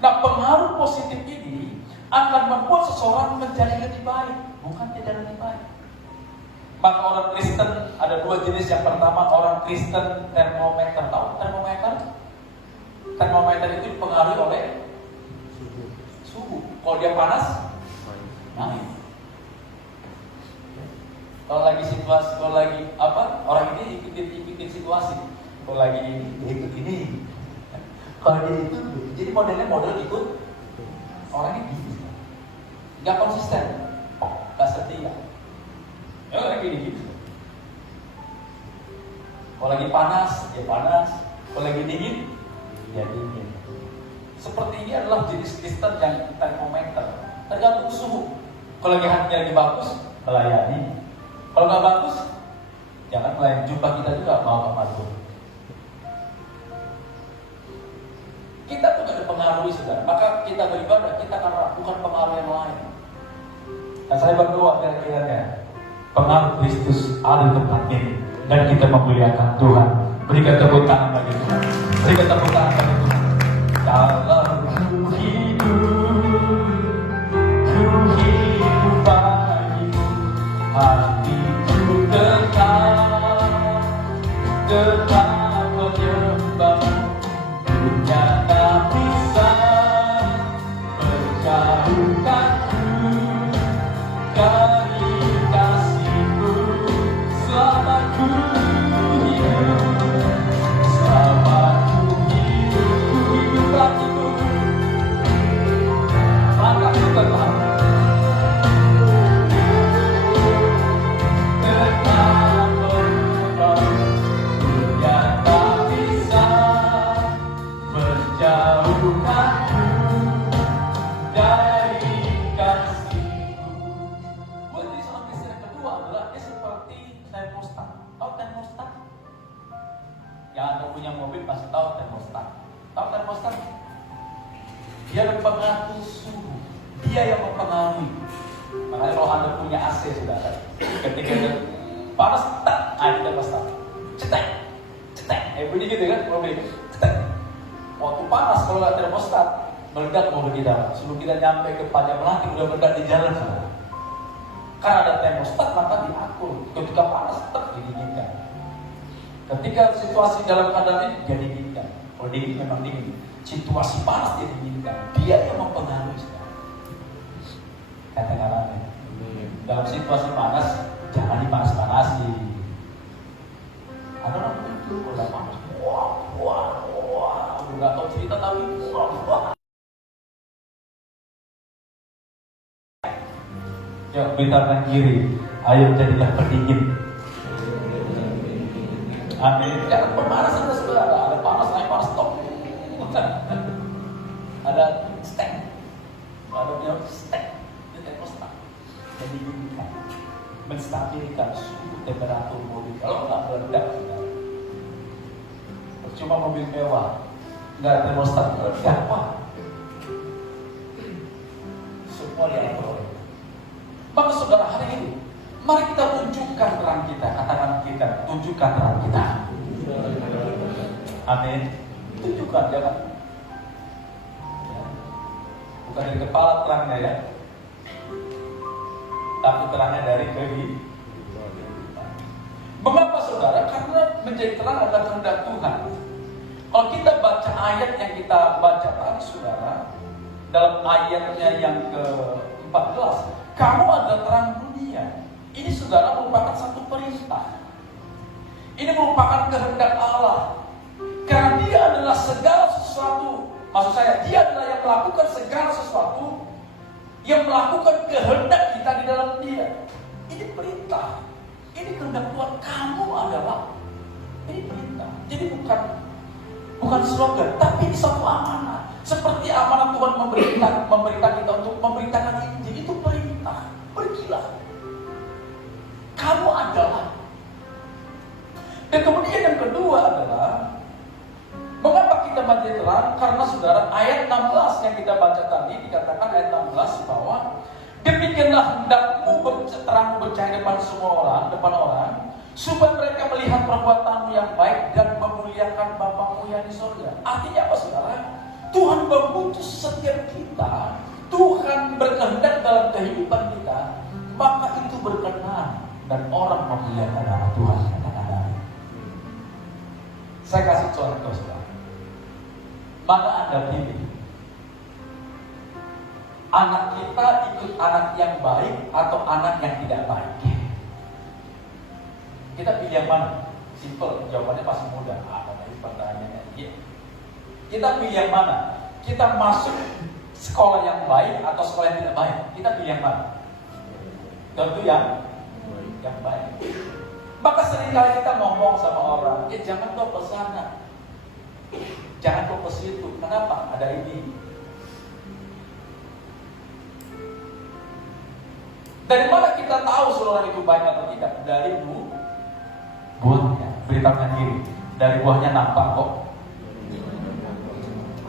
Nah, pengaruh positif ini akan membuat seseorang menjadi lebih baik, bukan tidak lebih baik. Maka orang Kristen ada dua jenis. Yang pertama orang Kristen termometer. Tahu termometer? Termometer itu dipengaruhi oleh suhu. Kalau dia panas, naik. Kalau lagi situasi, kalau lagi apa? Orang ini ikutin situasi. Kalau lagi ini, dia ikut ini. Kalau dia itu, jadi model ikut orang ini. Gak konsisten, gak setia. Ya lagi gitu. Kalau lagi panas, dia panas. Kalau lagi dingin, dia dingin. Seperti ini adalah jenis Kristen yang termometer. Tergantung suhu. Kalau lagi hatinya lagi bagus, melayani. Kalau nggak bagus, jangan melayani. Jumpa kita juga mau ke kita tuh gak dipengaruhi saudara. Maka kita beribadah, kita akan lakukan pengaruh yang lain. Dan saya berdoa kira-kiranya pengaruh Kristus ada di tempat ini dan kita memuliakan Tuhan. Berikan tepuk tangan bagi Tuhan. Berikan tepuk tangan bagi Tuhan. Dalam hidup Bukanlah punya mobil pasti tahu termostat. Tahu termostat? Dia mempengaruhi suhu. Dia yang mempengaruhi. Makanya kalau Anda punya AC, saudara, ketika panas, tak, ada termostat. Cetek, cetek. Bunyi gitu kan, mobil. Cetek. Waktu panas kalau nggak termostat, meledak mobil kita. Sebelum kita nyampe ke pajak melati, udah meledak di jalan, saudara. Karena ada termostat, maka diatur. Ketika panas, tak didinginkan. Ketika situasi dalam keadaan ini dia dinginkan. Kalau dingin memang dingin. Situasi panas dia dinginkan. Dia yang mempengaruhi. Katakanlah dalam situasi panas jangan dipanas-panasi. Ada orang itu udah panas. Wah. Nggak tahu cerita tapi wah. Ya beritakan kiri. Ayo jadilah pendingin. Amin. Jangan pemanasan saudara. Ada panas naik panas stop. Ada stek. Ada punya stek. Itu termostat. Jadi dinginkan, menstabilkan suhu temperatur mobil. Kalau nggak meledak, percuma mobil mewah, nggak ada termostat, meledak apa? Semua diatur. Maka saudara hari ini, mari kita tunjukkan terang kita, katakan kita, tunjukkan terang kita. Amin. Tunjukkan, jangan. Ya. Bukan dari kepala terangnya ya, tapi terangnya dari kehidupan. Mengapa saudara? Karena menjadi terang adalah kehendak Tuhan. Kalau kita baca ayat yang kita baca tadi saudara, dalam ayatnya yang ke-14, kamu adalah terang dunia. Ini saudara merupakan satu perintah. Ini merupakan kehendak Allah. Karena dia adalah segala sesuatu. Maksud saya, dia adalah yang melakukan segala sesuatu, yang melakukan kehendak kita di dalam dia. Ini perintah. Ini kehendak Tuhan. Kamu adalah. Ini perintah. Jadi bukan slogan, tapi ini satu amanah. Seperti amanah Tuhan memerintah kita untuk memberitakan Injil. Itu perintah. Pergilah. Kamu adalah. Dan kemudian yang kedua adalah, mengapa kita menjadi terang? Karena saudara, ayat 16 yang kita baca tadi, dikatakan ayat 16 bahwa demikianlah hendakmu terang bercahaya depan semua orang, depan orang, supaya mereka melihat perbuatanmu yang baik dan memuliakan Bapamu yang di surga. Artinya apa saudara? Tuhan mengutus setiap kita, Tuhan berkehendak dalam kehidupan kita, maka itu berkenan dan orang memuliakan nama Tuhan. Saya kasih contoh saudara. Mana Anda pilih? Anak kita ikut anak yang baik atau anak yang tidak baik? Kita pilih yang mana? Simple, jawabannya pasti mudah. Tadi pertanyaannya iya. Kita pilih yang mana? Kita masuk sekolah yang baik atau sekolah yang tidak baik? Kita pilih yang mana? Tentu yang baik. Maka seringkali kita ngomong sama orang, jangan kau ke sana, jangan kau ke situ. Kenapa? Ada ini. Dari mana kita tahu seorang itu baik atau tidak? Dari buahnya. Beritahukan diri. Dari buahnya nampak kok.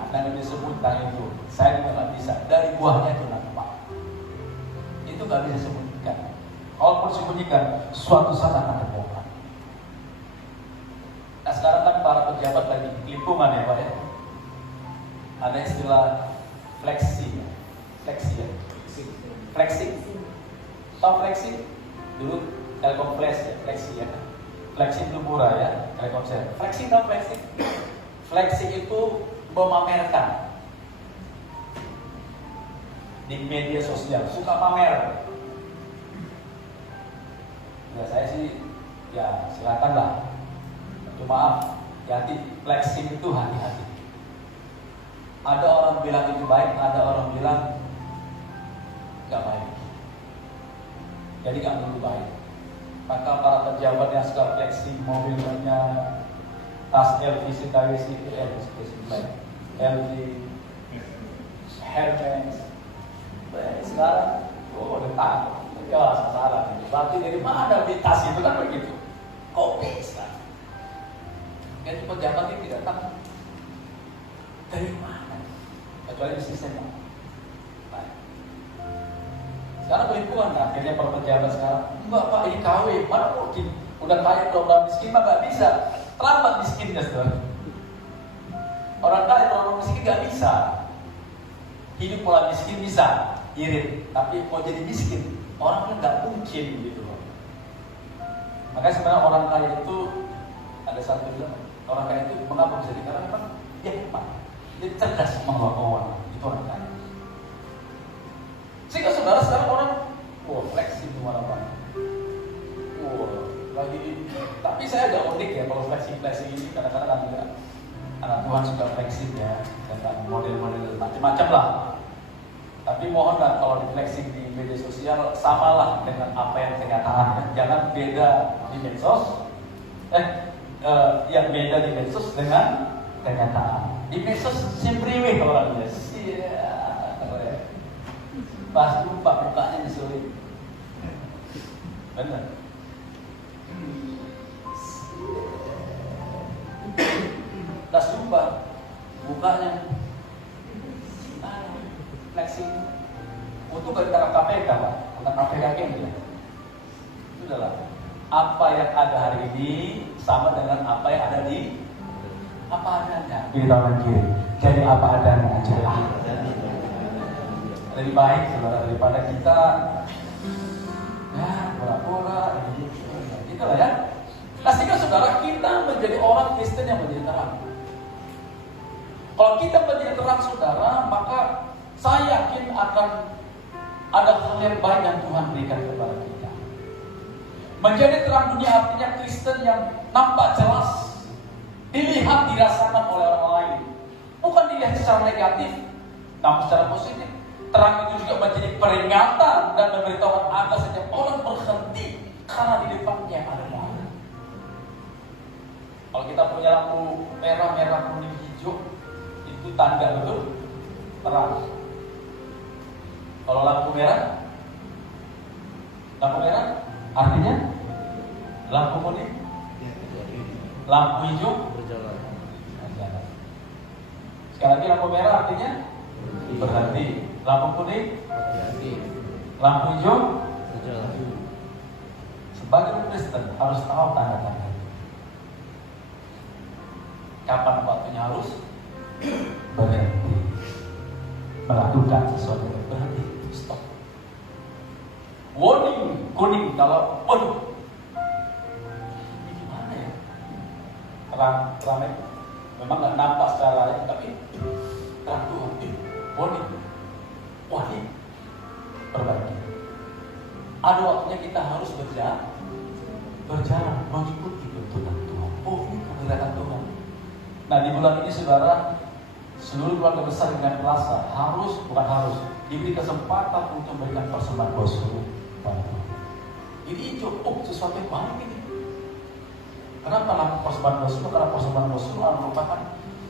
Anda nggak bisa sebutkan itu. Saya juga nggak bisa. Dari buahnya itu nampak. Itu nggak bisa sebutkan. Kalau disembunyikan, suatu saat akan terbongkar. Nah sekarang kan para pejabat lagi lingkungan ya Pak ya. Ada istilah fleksi ya. Flexing. Tahu flexing? Dulu Telkom Flash ya, fleksi ya. Flexing itu murah ya, Telkomsel. Flexing tahu flexing? Flexing itu memamerkan di media sosial, suka pamer. Ya saya sih, ya silakanlah. Cuma hati-hati, flexing itu hati-hati. Ada orang bilang itu baik, ada orang bilang nggak baik. Jadi nggak perlu baik. Maka para pejabat yang suka flexing mobilnya, tas LV, CKWC, LV, Hermes, sekarang udah tahu, ya sasaran. Berarti dari mana beli tas itu kan begitu? Kok bisa? Jadi pejabat ini tidak tahu dari mana, kecuali sistemnya. Nah, sekarang berhubungan kan? Akhirnya para pejabat sekarang, enggak Pak ini KW, mana mungkin? Udah kaya kalau miskin mah nggak bisa, terlambat miskinnya saudara. Orang kaya kalau miskin nggak bisa. Hidup pola miskin bisa, irit, tapi mau jadi miskin, orang kan nggak mungkin gitu loh. Makanya sebenarnya orang kaya itu ada satu bilang, orang kaya itu mengapa bisa dikatakan memang dia hebat, dia cerdas mengelola keuangan, itu orang kaya. Sehingga saudara sekarang orang, flexing di mana-mana, lagi ini. Tapi saya agak unik ya kalau flexing ini kadang-kadang juga anak Tuhan suka flexing ya, tentang model-model macam-macam lah. Tapi mohonlah kalau di flexing di media sosial samalah dengan apa yang kenyataan. Jangan beda di medsos, yang beda di medsos dengan kenyataan. Di medsos sempriwe orangnya, pas lupa mukanya disulit, benar. Dah sumpah mukanya flexing untuk antara KPK Pak, bukan KPK game ya. Sudahlah, apa yang ada hari ini sama dengan apa yang ada di apa adanya. Kiri tangan kiri, jadi apa adanya aja. Lebih baik saudara daripada kita pura-pura gitu lah ya. Nah, sehingga saudara kita menjadi orang Kristen yang menjadi terang. Kalau kita menjadi terang saudara, maka saya yakin akan ada hal yang baik yang Tuhan berikan kepada kita. Menjadi terang dunia artinya Kristen yang nampak jelas, dilihat, dirasakan oleh orang lain. Bukan dilihat secara negatif, namun secara positif. Terang itu juga menjadi peringatan dan memberitahukan agar setiap orang berhenti karena di depannya ada bahaya. Kalau kita punya lampu merah, kuning, hijau, itu tanda betul terang. Kalau lampu merah artinya lampu kuning, lampu hijau berjalan. Sekali lagi lampu merah artinya berhenti, lampu kuning berhenti, lampu hijau berjalan. Sebagai Kristen harus tahu tanda-tanda. Kapan waktunya harus berhenti melakukan sesuatu, berhenti, stop. Warning kuning kalau ini gimana ya? Terang memang nggak nampak secara lain, tapi terang Tuhan. Warning, perbaiki. Ada waktunya kita harus berjalan mengikuti tuntunan Tuhan. Ini kebenaran Tuhan. Nah, di bulan ini saudara, seluruh keluarga besar dengan rasa diberi kesempatan untuk memberikan persembahan bosku pada Tuhan. Ini sesuatu yang baik ini. Kenapa persembahan bosku? Karena persembahan bosku merupakan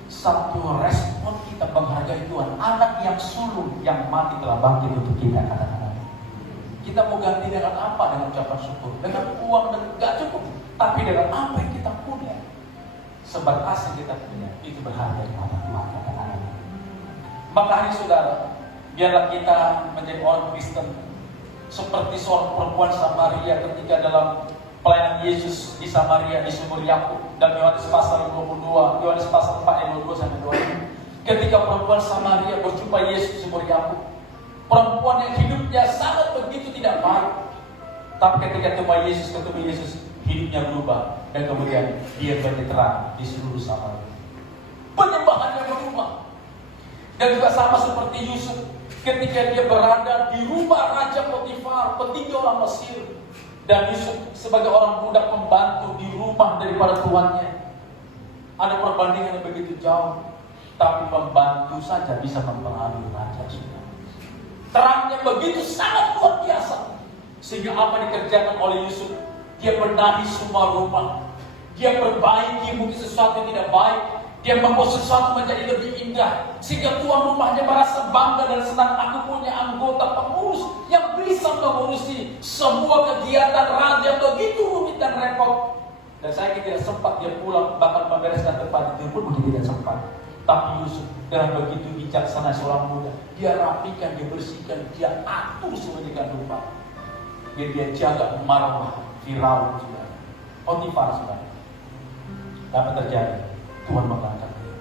satu respon kita menghargai Tuhan. Anak yang sulung yang mati telah bangkit untuk kita, kata-kata. Kita mau ganti dengan apa? Dengan ucapan syukur, dengan uang dan gak cukup, tapi dengan apa yang kita punya. Sebatas yang kita punya itu berharga kepada Tuhan, kata-kata. Makanya saudara, biarlah kita menjadi orang Kristen seperti seorang perempuan Samaria ketika dalam pelayanan Yesus di Samaria, di sumur Yakub, dan Yohanes pasal 22, Yohanes pasal 4 ayat 22 sampai 25. Ketika perempuan Samaria berjumpa Yesus di sumur Yakub, perempuan yang hidupnya sangat begitu tidak baik, tapi ketika ketemu Yesus, hidupnya berubah dan kemudian dia menjadi terang di seluruh Samaria. Penyembahannya berubah. Dan juga sama seperti Yusuf ketika dia berada di rumah Raja Potifar, petinggi orang Mesir. Dan Yusuf sebagai orang budak pembantu di rumah daripada tuannya. Ada perbandingan yang begitu jauh, tapi pembantu saja bisa mempengaruhi raja. Terangnya begitu sangat luar biasa. Sehingga apa yang dikerjakan oleh Yusuf, dia benahi semua rumah. Dia perbaiki mungkin sesuatu yang tidak baik. Dia membuat sesuatu menjadi lebih indah. Sehingga tuan rumahnya merasa bangga dan senang. Aku punya anggota pengurus yang bisa mengurusi semua kegiatan raja yang begitu rumit dan repot. Dan saya tidak sempat dia pulang, bahkan membereskan tempat itu pun begitu tidak sempat. Tapi Yusuf dengan begitu bijaksana seorang muda, dia rapikan, dia bersihkan, dia atur sedemikian rupa. Dia jaga marwah Firaun juga. Potifar juga. Dapat terjadi, Tuhan mengangkat dia.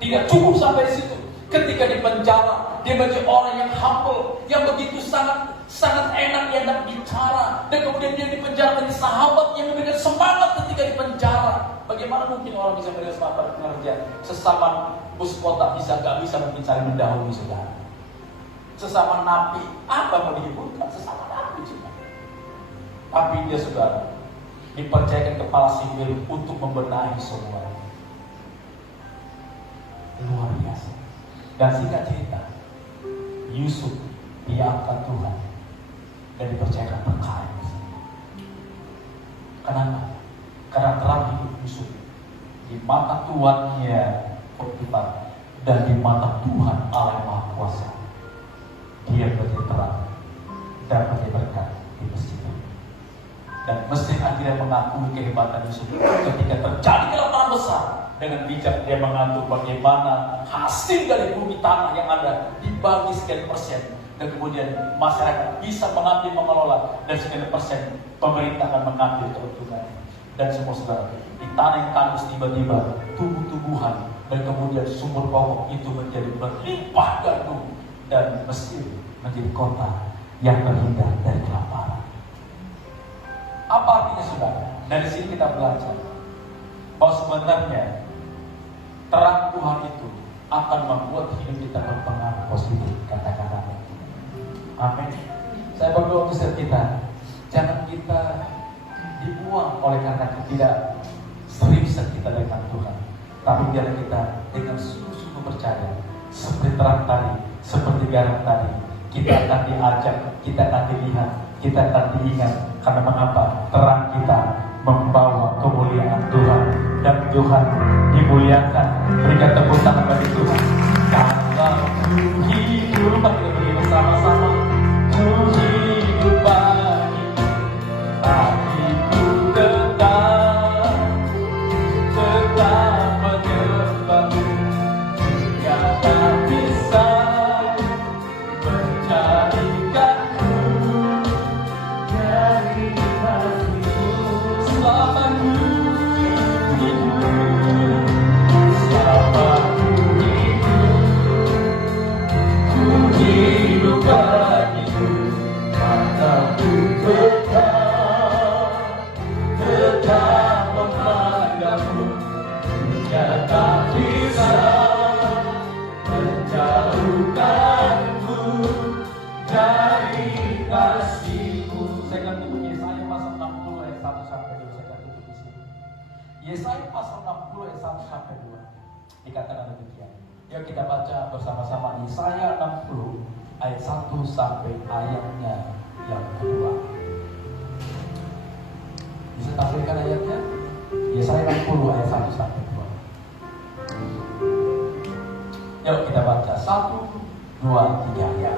Tidak cukup sampai situ. Ketika di penjara, dia menjadi orang yang humble, yang begitu sangat enak dia hendak bicara. Dan kemudian dia di penjara menjadi sahabat yang memberikan semangat ketika di penjara. Bagaimana mungkin orang bisa memberikan semangat pengerja? Sesama bus kota gak bisa mungkin saling mendahului saudara. Sesama napi, apa mau dihiburkan? Sesama napi juga. Tapi dia saudara dipercayakan kepala sipil untuk membenahi semua. Luar biasa. Dan singkat cerita, Yusuf diangkat Tuhan dan dipercayakan perkara yang besar. Kenapa? Karena terang hidup Yusuf di mata tuannya Potifar dan di mata Tuhan Allah yang Maha Kuasa. Dia menjadi terang dan menjadi berkat di Mesir. Dan Mesir akhirnya mengakui kehebatan Yusuf ketika terjadi kelaparan besar. Dengan bijak dia mengatur bagaimana hasil dari bumi tanah yang ada dibagi sekian persen. Dan kemudian masyarakat bisa mengambil, mengelola. Dan sekian persen pemerintah akan mengambil keuntungan. Dan semua saudara, di tanah yang tandus tiba-tiba tumbuh-tumbuhan. Dan kemudian sumber pokok itu menjadi berlimpah gandum. Dan Mesir menjadi kota yang terhindar dari kelaparan. Apa artinya saudara? Dari sini kita belajar bahwa sebenarnya terang Tuhan itu akan membuat hidup kita berpengaruh positif. Kata-kata amin. Saya berdoa untuk setiap kita, jangan kita dibuang oleh karena tidak seriusan kita dengan Tuhan, tapi biarlah kita dengan sungguh-sungguh percaya, seperti terang tadi, seperti garam tadi, kita akan diajak, kita akan dilihat, kita akan diingat. Karena mengapa? Terang kita membawa kemuliaan Tuhan, dan Tuhan dimuliakan. Berikan tepuk tangan bagi Tuhan. Kalau ku hidup, kita beri bersama-sama. Ku hidup bagimu, tapi ku tetap menyembahmu. Dia tak bisa menjadikanku dari kasih-Mu. Selama ku hidup, selama ku hidup bagimu, maka ku tetap memandangmu. Dia tak bisa menjauhkanku dari kasih-Mu. Saya akan tutup Yesaya pasal 60 ayat 1 sampai 2. Saya akan tutup di sini. Yesaya pasal 60 ayat 1 sampai 2. Dikatakan demikian. Yuk kita baca bersama-sama Yesaya 60 ayat 1 sampai ayatnya yang kedua. Bisa tampilkan ayatnya? Yesaya 60 ayat 1 sampai 2. Yuk kita baca 1, 2, 3 ya.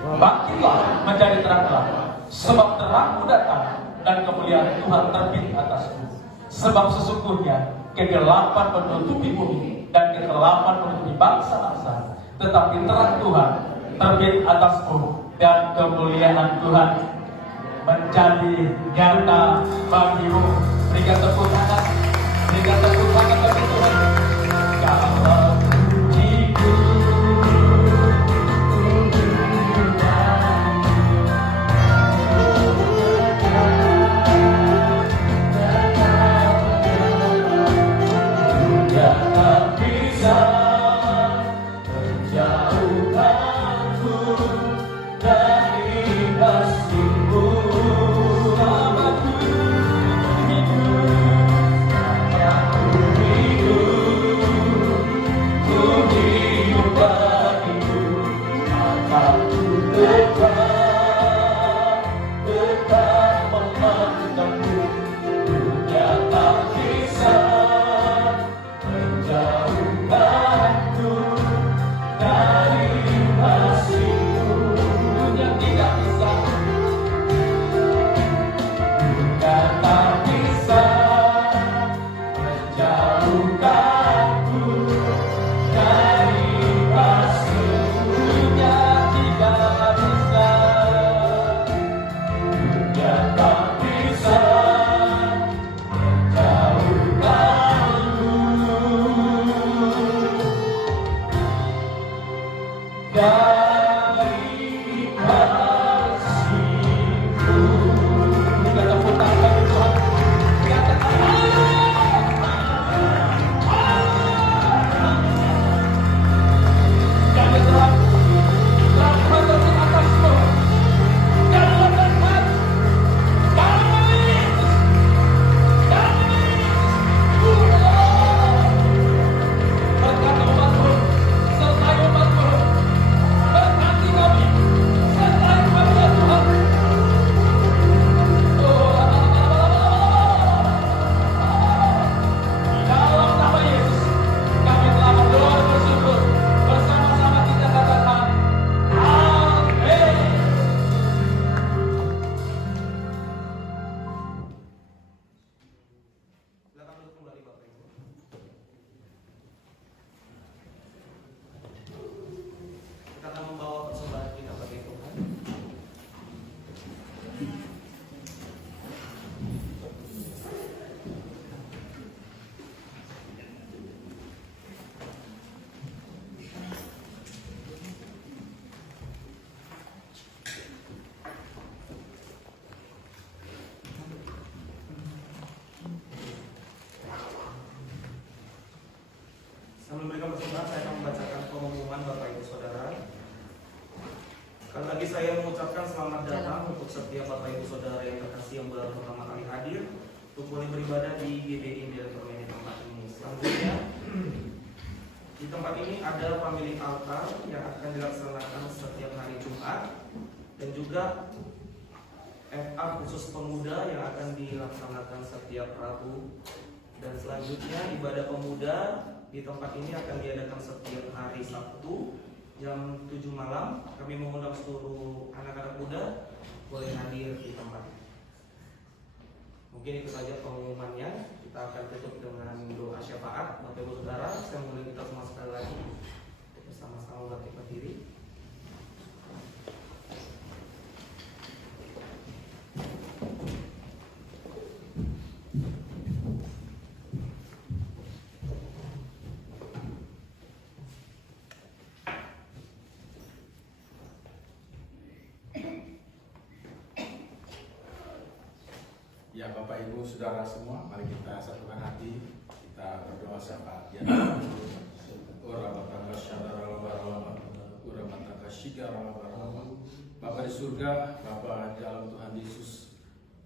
Bangkitlah menjadi teranglah, sebab terangmu datang dan kemuliaan Tuhan terbit atasmu. Sebab sesungguhnya kegelapan menutupi bumi dan kegelapan menutupi bangsa-bangsa, tetapi terang Tuhan terbit atasmu dan kemuliaan Tuhan menjadi nyata bagimu. Berikan tepuk tangan, berikan tepuk tangan bagi Tuhan. Kalau Ku saya mengucapkan selamat datang untuk setiap Bapak Ibu Saudara yang terkasih yang baru pertama kali hadir untuk boleh beribadah di GBI Direktur tempat ini. Selanjutnya, di tempat ini ada family altar yang akan dilaksanakan setiap hari Jumat dan juga FA khusus pemuda yang akan dilaksanakan setiap Rabu. Dan selanjutnya ibadah pemuda di tempat ini akan diadakan setiap hari Sabtu jam 7 malam. Kami mengundang seluruh anak-anak muda boleh hadir di tempat ini. Mungkin itu saja pengumumannya. Kita akan tutup dengan doa syafaat. Bapak Ibu Saudara, saya mulai kita semua sekali lagi bersama-sama bangkit berdiri. Ya Bapak Ibu Saudara semua, mari kita satukan hati, kita berdoa syafaat ya. Bapa di surga, Bapa di dalam Tuhan Yesus,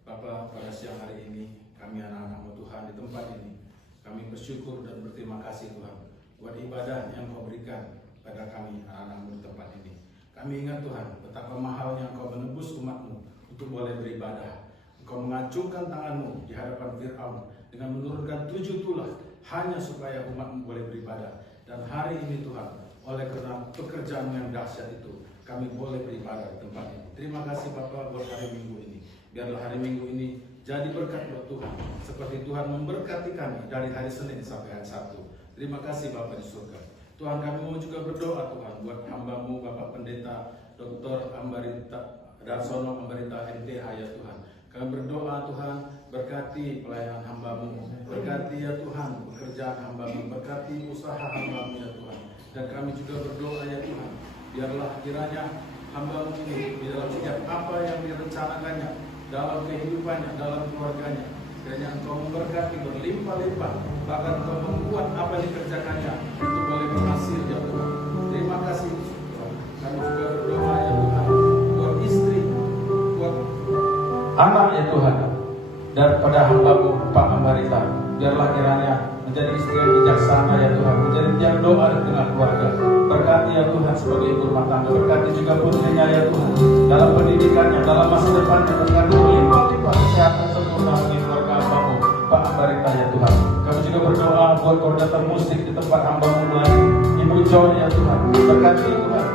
Bapa pada siang hari ini kami anak-anak-Mu Tuhan di tempat ini, kami bersyukur dan berterima kasih Tuhan buat ibadah yang Kau berikan pada kami anak-anak-Mu di tempat ini. Kami ingat Tuhan betapa mahalnya Kau menebus umat-Mu untuk boleh beribadah. Kau mengacungkan tangan-Mu di hadapan Fir'aun dengan menurunkan 7 tulah hanya supaya umat-Mu boleh beribadah. Dan hari ini Tuhan, oleh karena pekerjaan yang dahsyat itu, kami boleh beribadah di tempat ini. Terima kasih Bapa buat hari Minggu ini. Biarlah hari Minggu ini jadi berkat buat Tuhan, seperti Tuhan memberkati kami dari hari Senin sampai hari Sabtu. Terima kasih Bapa di surga. Tuhan, kami mau juga berdoa Tuhan buat hamba-Mu Bapak Pendeta Dr. Ambarita Darsono Ambarita MTH ya Tuhan. Kami berdoa Tuhan, berkati pelayanan hamba-Mu, berkati ya Tuhan pekerjaan hamba-Mu, berkati usaha hamba-Mu ya Tuhan. Dan kami juga berdoa ya Tuhan, biarlah kiranya hamba-Mu ini di dalam setiap apa yang direncanakannya, dalam kehidupannya, dalam keluarganya, kiranya Engkau memberkati berlimpah-limpah, bahkan Engkau membuat apa yang dikerjakannya itu boleh berhasil ya Tuhan. Terima kasih Tuhan. Kami juga berdoa ya Tuhan, buat istri, buat anak ya Tuhan, dan pada hamba-Mu Pak Ambarita, biarlah kiranya menjadi istri yang bijaksana ya Tuhan, menjadi tiang doa di tengah keluarga. Berkati ya Tuhan sebagai ibu rumah tangga, berkati juga putrinya ya Tuhan dalam pendidikannya, dalam masa depannya, berkati berlimpah-limpah kesehatan sempurna bagi keluarga hamba-Mu Pak Ambarita ya Tuhan. Kami juga berdoa buat koordinator musik di tempat hamba-Mu lagi, Ibu John ya Tuhan, berkati Tuhan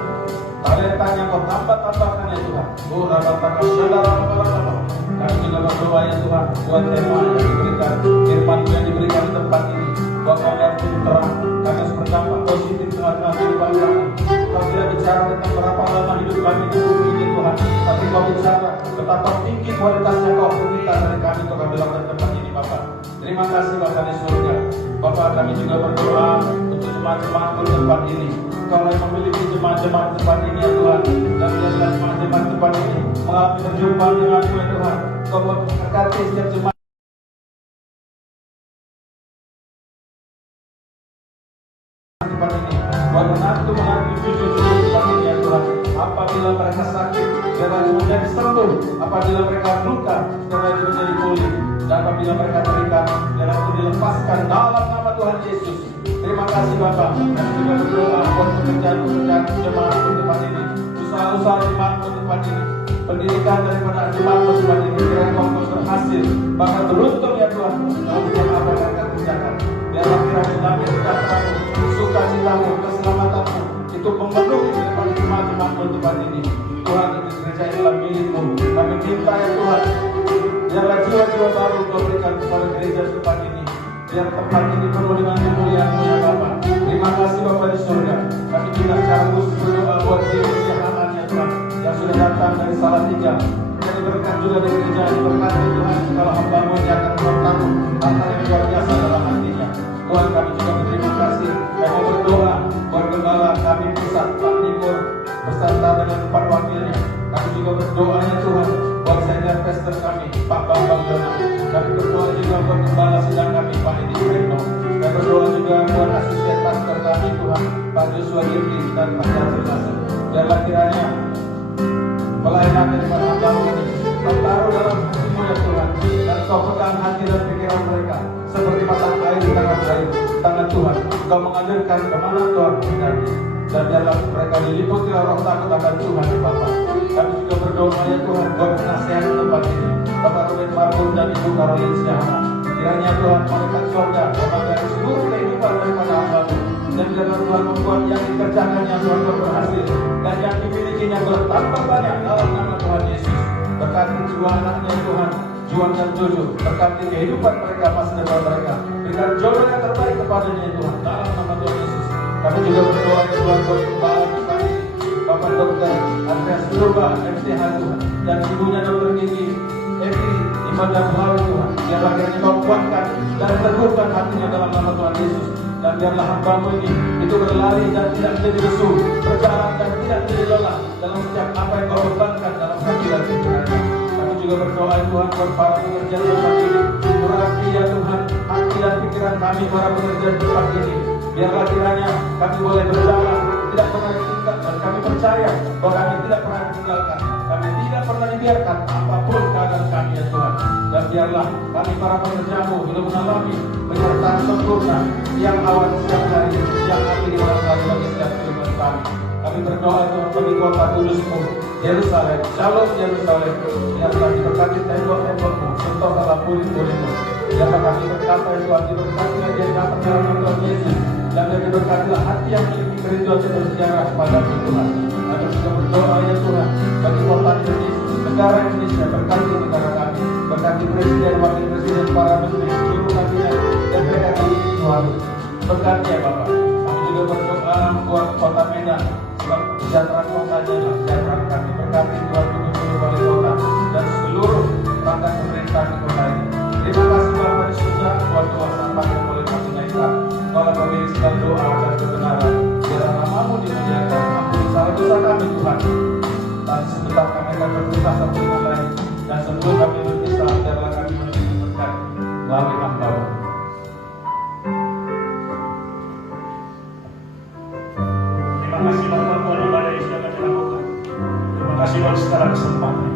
talentanya Kau tambah-tambahkan ya Tuhan. Kami juga berdoa ya Tuhan buat tema yang diberikan, firman yang diberikan di tempat ini, buat kami yang terang, kami harus berdampak positif tengah-tengah kehidupan kami. Kau tidak bicara tentang berapa lama hidup kami di bumi ini Tuhan, tapi Kau bicara betapa tinggi kualitasnya Kau kita dari kami Kau dalam tempat ini Bapak. Terima kasih Bapak di surga. Bapak, kami juga berdoa untuk jemaat-jemaat di tempat ini. Kau yang memiliki jemaat-jemaat tempat ini ya Tuhan, dan biarlah jemaat-jemaat tempat ini mengalami perjumpaan dengan-Mu ya Tuhan. Kau memberkati setiap jemaat tempat ini, buat menantu cucu-cucu tempat ini ya Tuhan. Apabila mereka sakit, biarlah menjadi sembuh. Apabila mereka luka, biarlah menjadi pulih. Dan apabila mereka terikat, biarlah itu dilepaskan dalam nama Tuhan Yesus. Terima kasih Bapak. Kami juga berdoa buat pekerjaan-pekerjaan jemaat di tempat ini, usaha-usaha jemaat di tempat ini, pendidikan daripada jemaat di tempat ini, kiranya Kau berhasil, bahkan beruntung ya Tuhan dalam setiap apa yang mereka kerjakan. Biarlah kiranya damai sejahtera-Mu, sukacita-Mu, keselamatan-Mu itu memenuhi depan jemaat-jemaat di tempat ini. Tuhan, itu gereja adalah milik-Mu. Kami minta ya Tuhan, biarlah jiwa-jiwa baru Kau berikan kepada gereja di tempat ini. Biar tempat ini penuh dengan kemuliaan-Mu ya Bapa. Terima kasih Bapa di surga. Kami juga secara khusus berdoa buat kesejahteraan ya Tuhan yang sudah datang dari Salatiga. Jadi berkat juga dari gereja ini, berkati Tuhan kalau hamba-Mu ini akan bertanggung hal yang luar biasa dalam hatinya. Tuhan, kami juga berterima kasih. Kami mau berdoa buat gembala kami pusat Pak Nikur beserta dengan 4 wakilnya. Kami juga berdoa ya Tuhan buat senior pastor kami Pak Bambang Dona. Kami berdoa juga buat gembala sidang kami Pak Edi Reno. Kami berdoa juga buat asisten pastor kami Tuhan Pak Joshua Giri dan Pak Jarod Nasir. Biarlah kiranya daripada hamba-Mu ini. Kau taruh dalam hati-Mu ya Tuhan, dan Kau pegang hati dan pikiran mereka seperti mata air di tangan Tuhan. Kau mengajarkan kemana Tuhan menghindari, dan biarlah mereka diliputi roh takut akan Tuhan ya Bapa. Kami juga berdoa ya Tuhan, buat penasihat tempat ini, Bapak Ruben Marbun dan Ibu Karolin Syahana. Kiranya Tuhan malaikat surga memagari seluruh kehidupan daripada hamba-Mu, dan biarlah Tuhan membuat yang dikerjakannya Tuhan berhasil, dan yang dimilikinya bertambah banyak dalam nama Tuhan Yesus. Berkati kedua anaknya Tuhan, Juan dan Jojo, berkati kehidupan mereka, masa depan mereka. Berikan jodoh yang terbaik kepadanya Tuhan, dalam nama Tuhan Yesus. Kami juga berdoa ya Tuhan buat kembali kita ini, Bapak Dokter Andreas Silva, MCH Tuhan, dan ibunya Dokter Gigi Evi Ibadah Belawi Tuhan. Biarlah kiranya Kau kuatkan dan teguhkan hatinya dalam nama Tuhan Yesus. Dan biarlah hamba-Mu ini itu berlari dan tidak menjadi lesu, berjalan dan tidak menjadi lelah dalam setiap apa yang Kau bebankan dalam hati dan pikirannya. Kami juga berdoa Tuhan buat para pekerja di tempat ini. Urapi ya Tuhan hati dan pikiran kami para pekerja di tempat ini. Biarlah kiranya kami boleh berjalan, tidak pernah ditinggalkan. Kami percaya bahwa kami tidak pernah ditinggalkan. Kami tidak pernah dibiarkan apapun keadaan kami ya Tuhan. Dan biarlah kami para pekerja-Mu hidup mengalami penyertaan sempurna yang awal setiap hari, yang akhir dalam hari bagi setiap kehidupan kami. Kami berdoa Tuhan bagi kota kudus-Mu, Yerusalem, Shalom Yerusalem. Biarlah diberkati tembok-tembok-Mu, serta dalam puri-puri-Mu. Biarlah kami berkata Tuhan, diberkati lagi yang datang dalam nama Tuhan Yesus. Dan diberkatilah hati yang memiliki kerinduan bersejarah kepada-Mu Tuhan. Kami juga berdoa ya Tuhan bagi kota Indonesia, negara Indonesia, berkati negara kami, berkati presiden, wakil presiden, para menteri, seluruh kabinet, dan mereka kami Tuhan. Berkati ya Bapak. Kami juga berdoa buat kota Medan, sebab kesejahteraan kotanya adalah kesejahteraan kami. Berkati Tuhan gubernur wali kota dan seluruh perangkat pemerintah di kota ini. Terima kasih Bapak di surga buat doa sampah yang boleh kami naikkan. Kalau kami segala doa dan kebenaran, biarlah nama-Mu dimuliakan. Ampuni salah dosa kami Tuhan. Dan sebentar kami akan berpisah satu dengan lain, dan sebelum kami berpisah, biarlah kami menerima berkat melalui hamba-Mu. Terima kasih Bapak buat ibadah yang sudah kami lakukan. Terima kasih buat segala kesempatan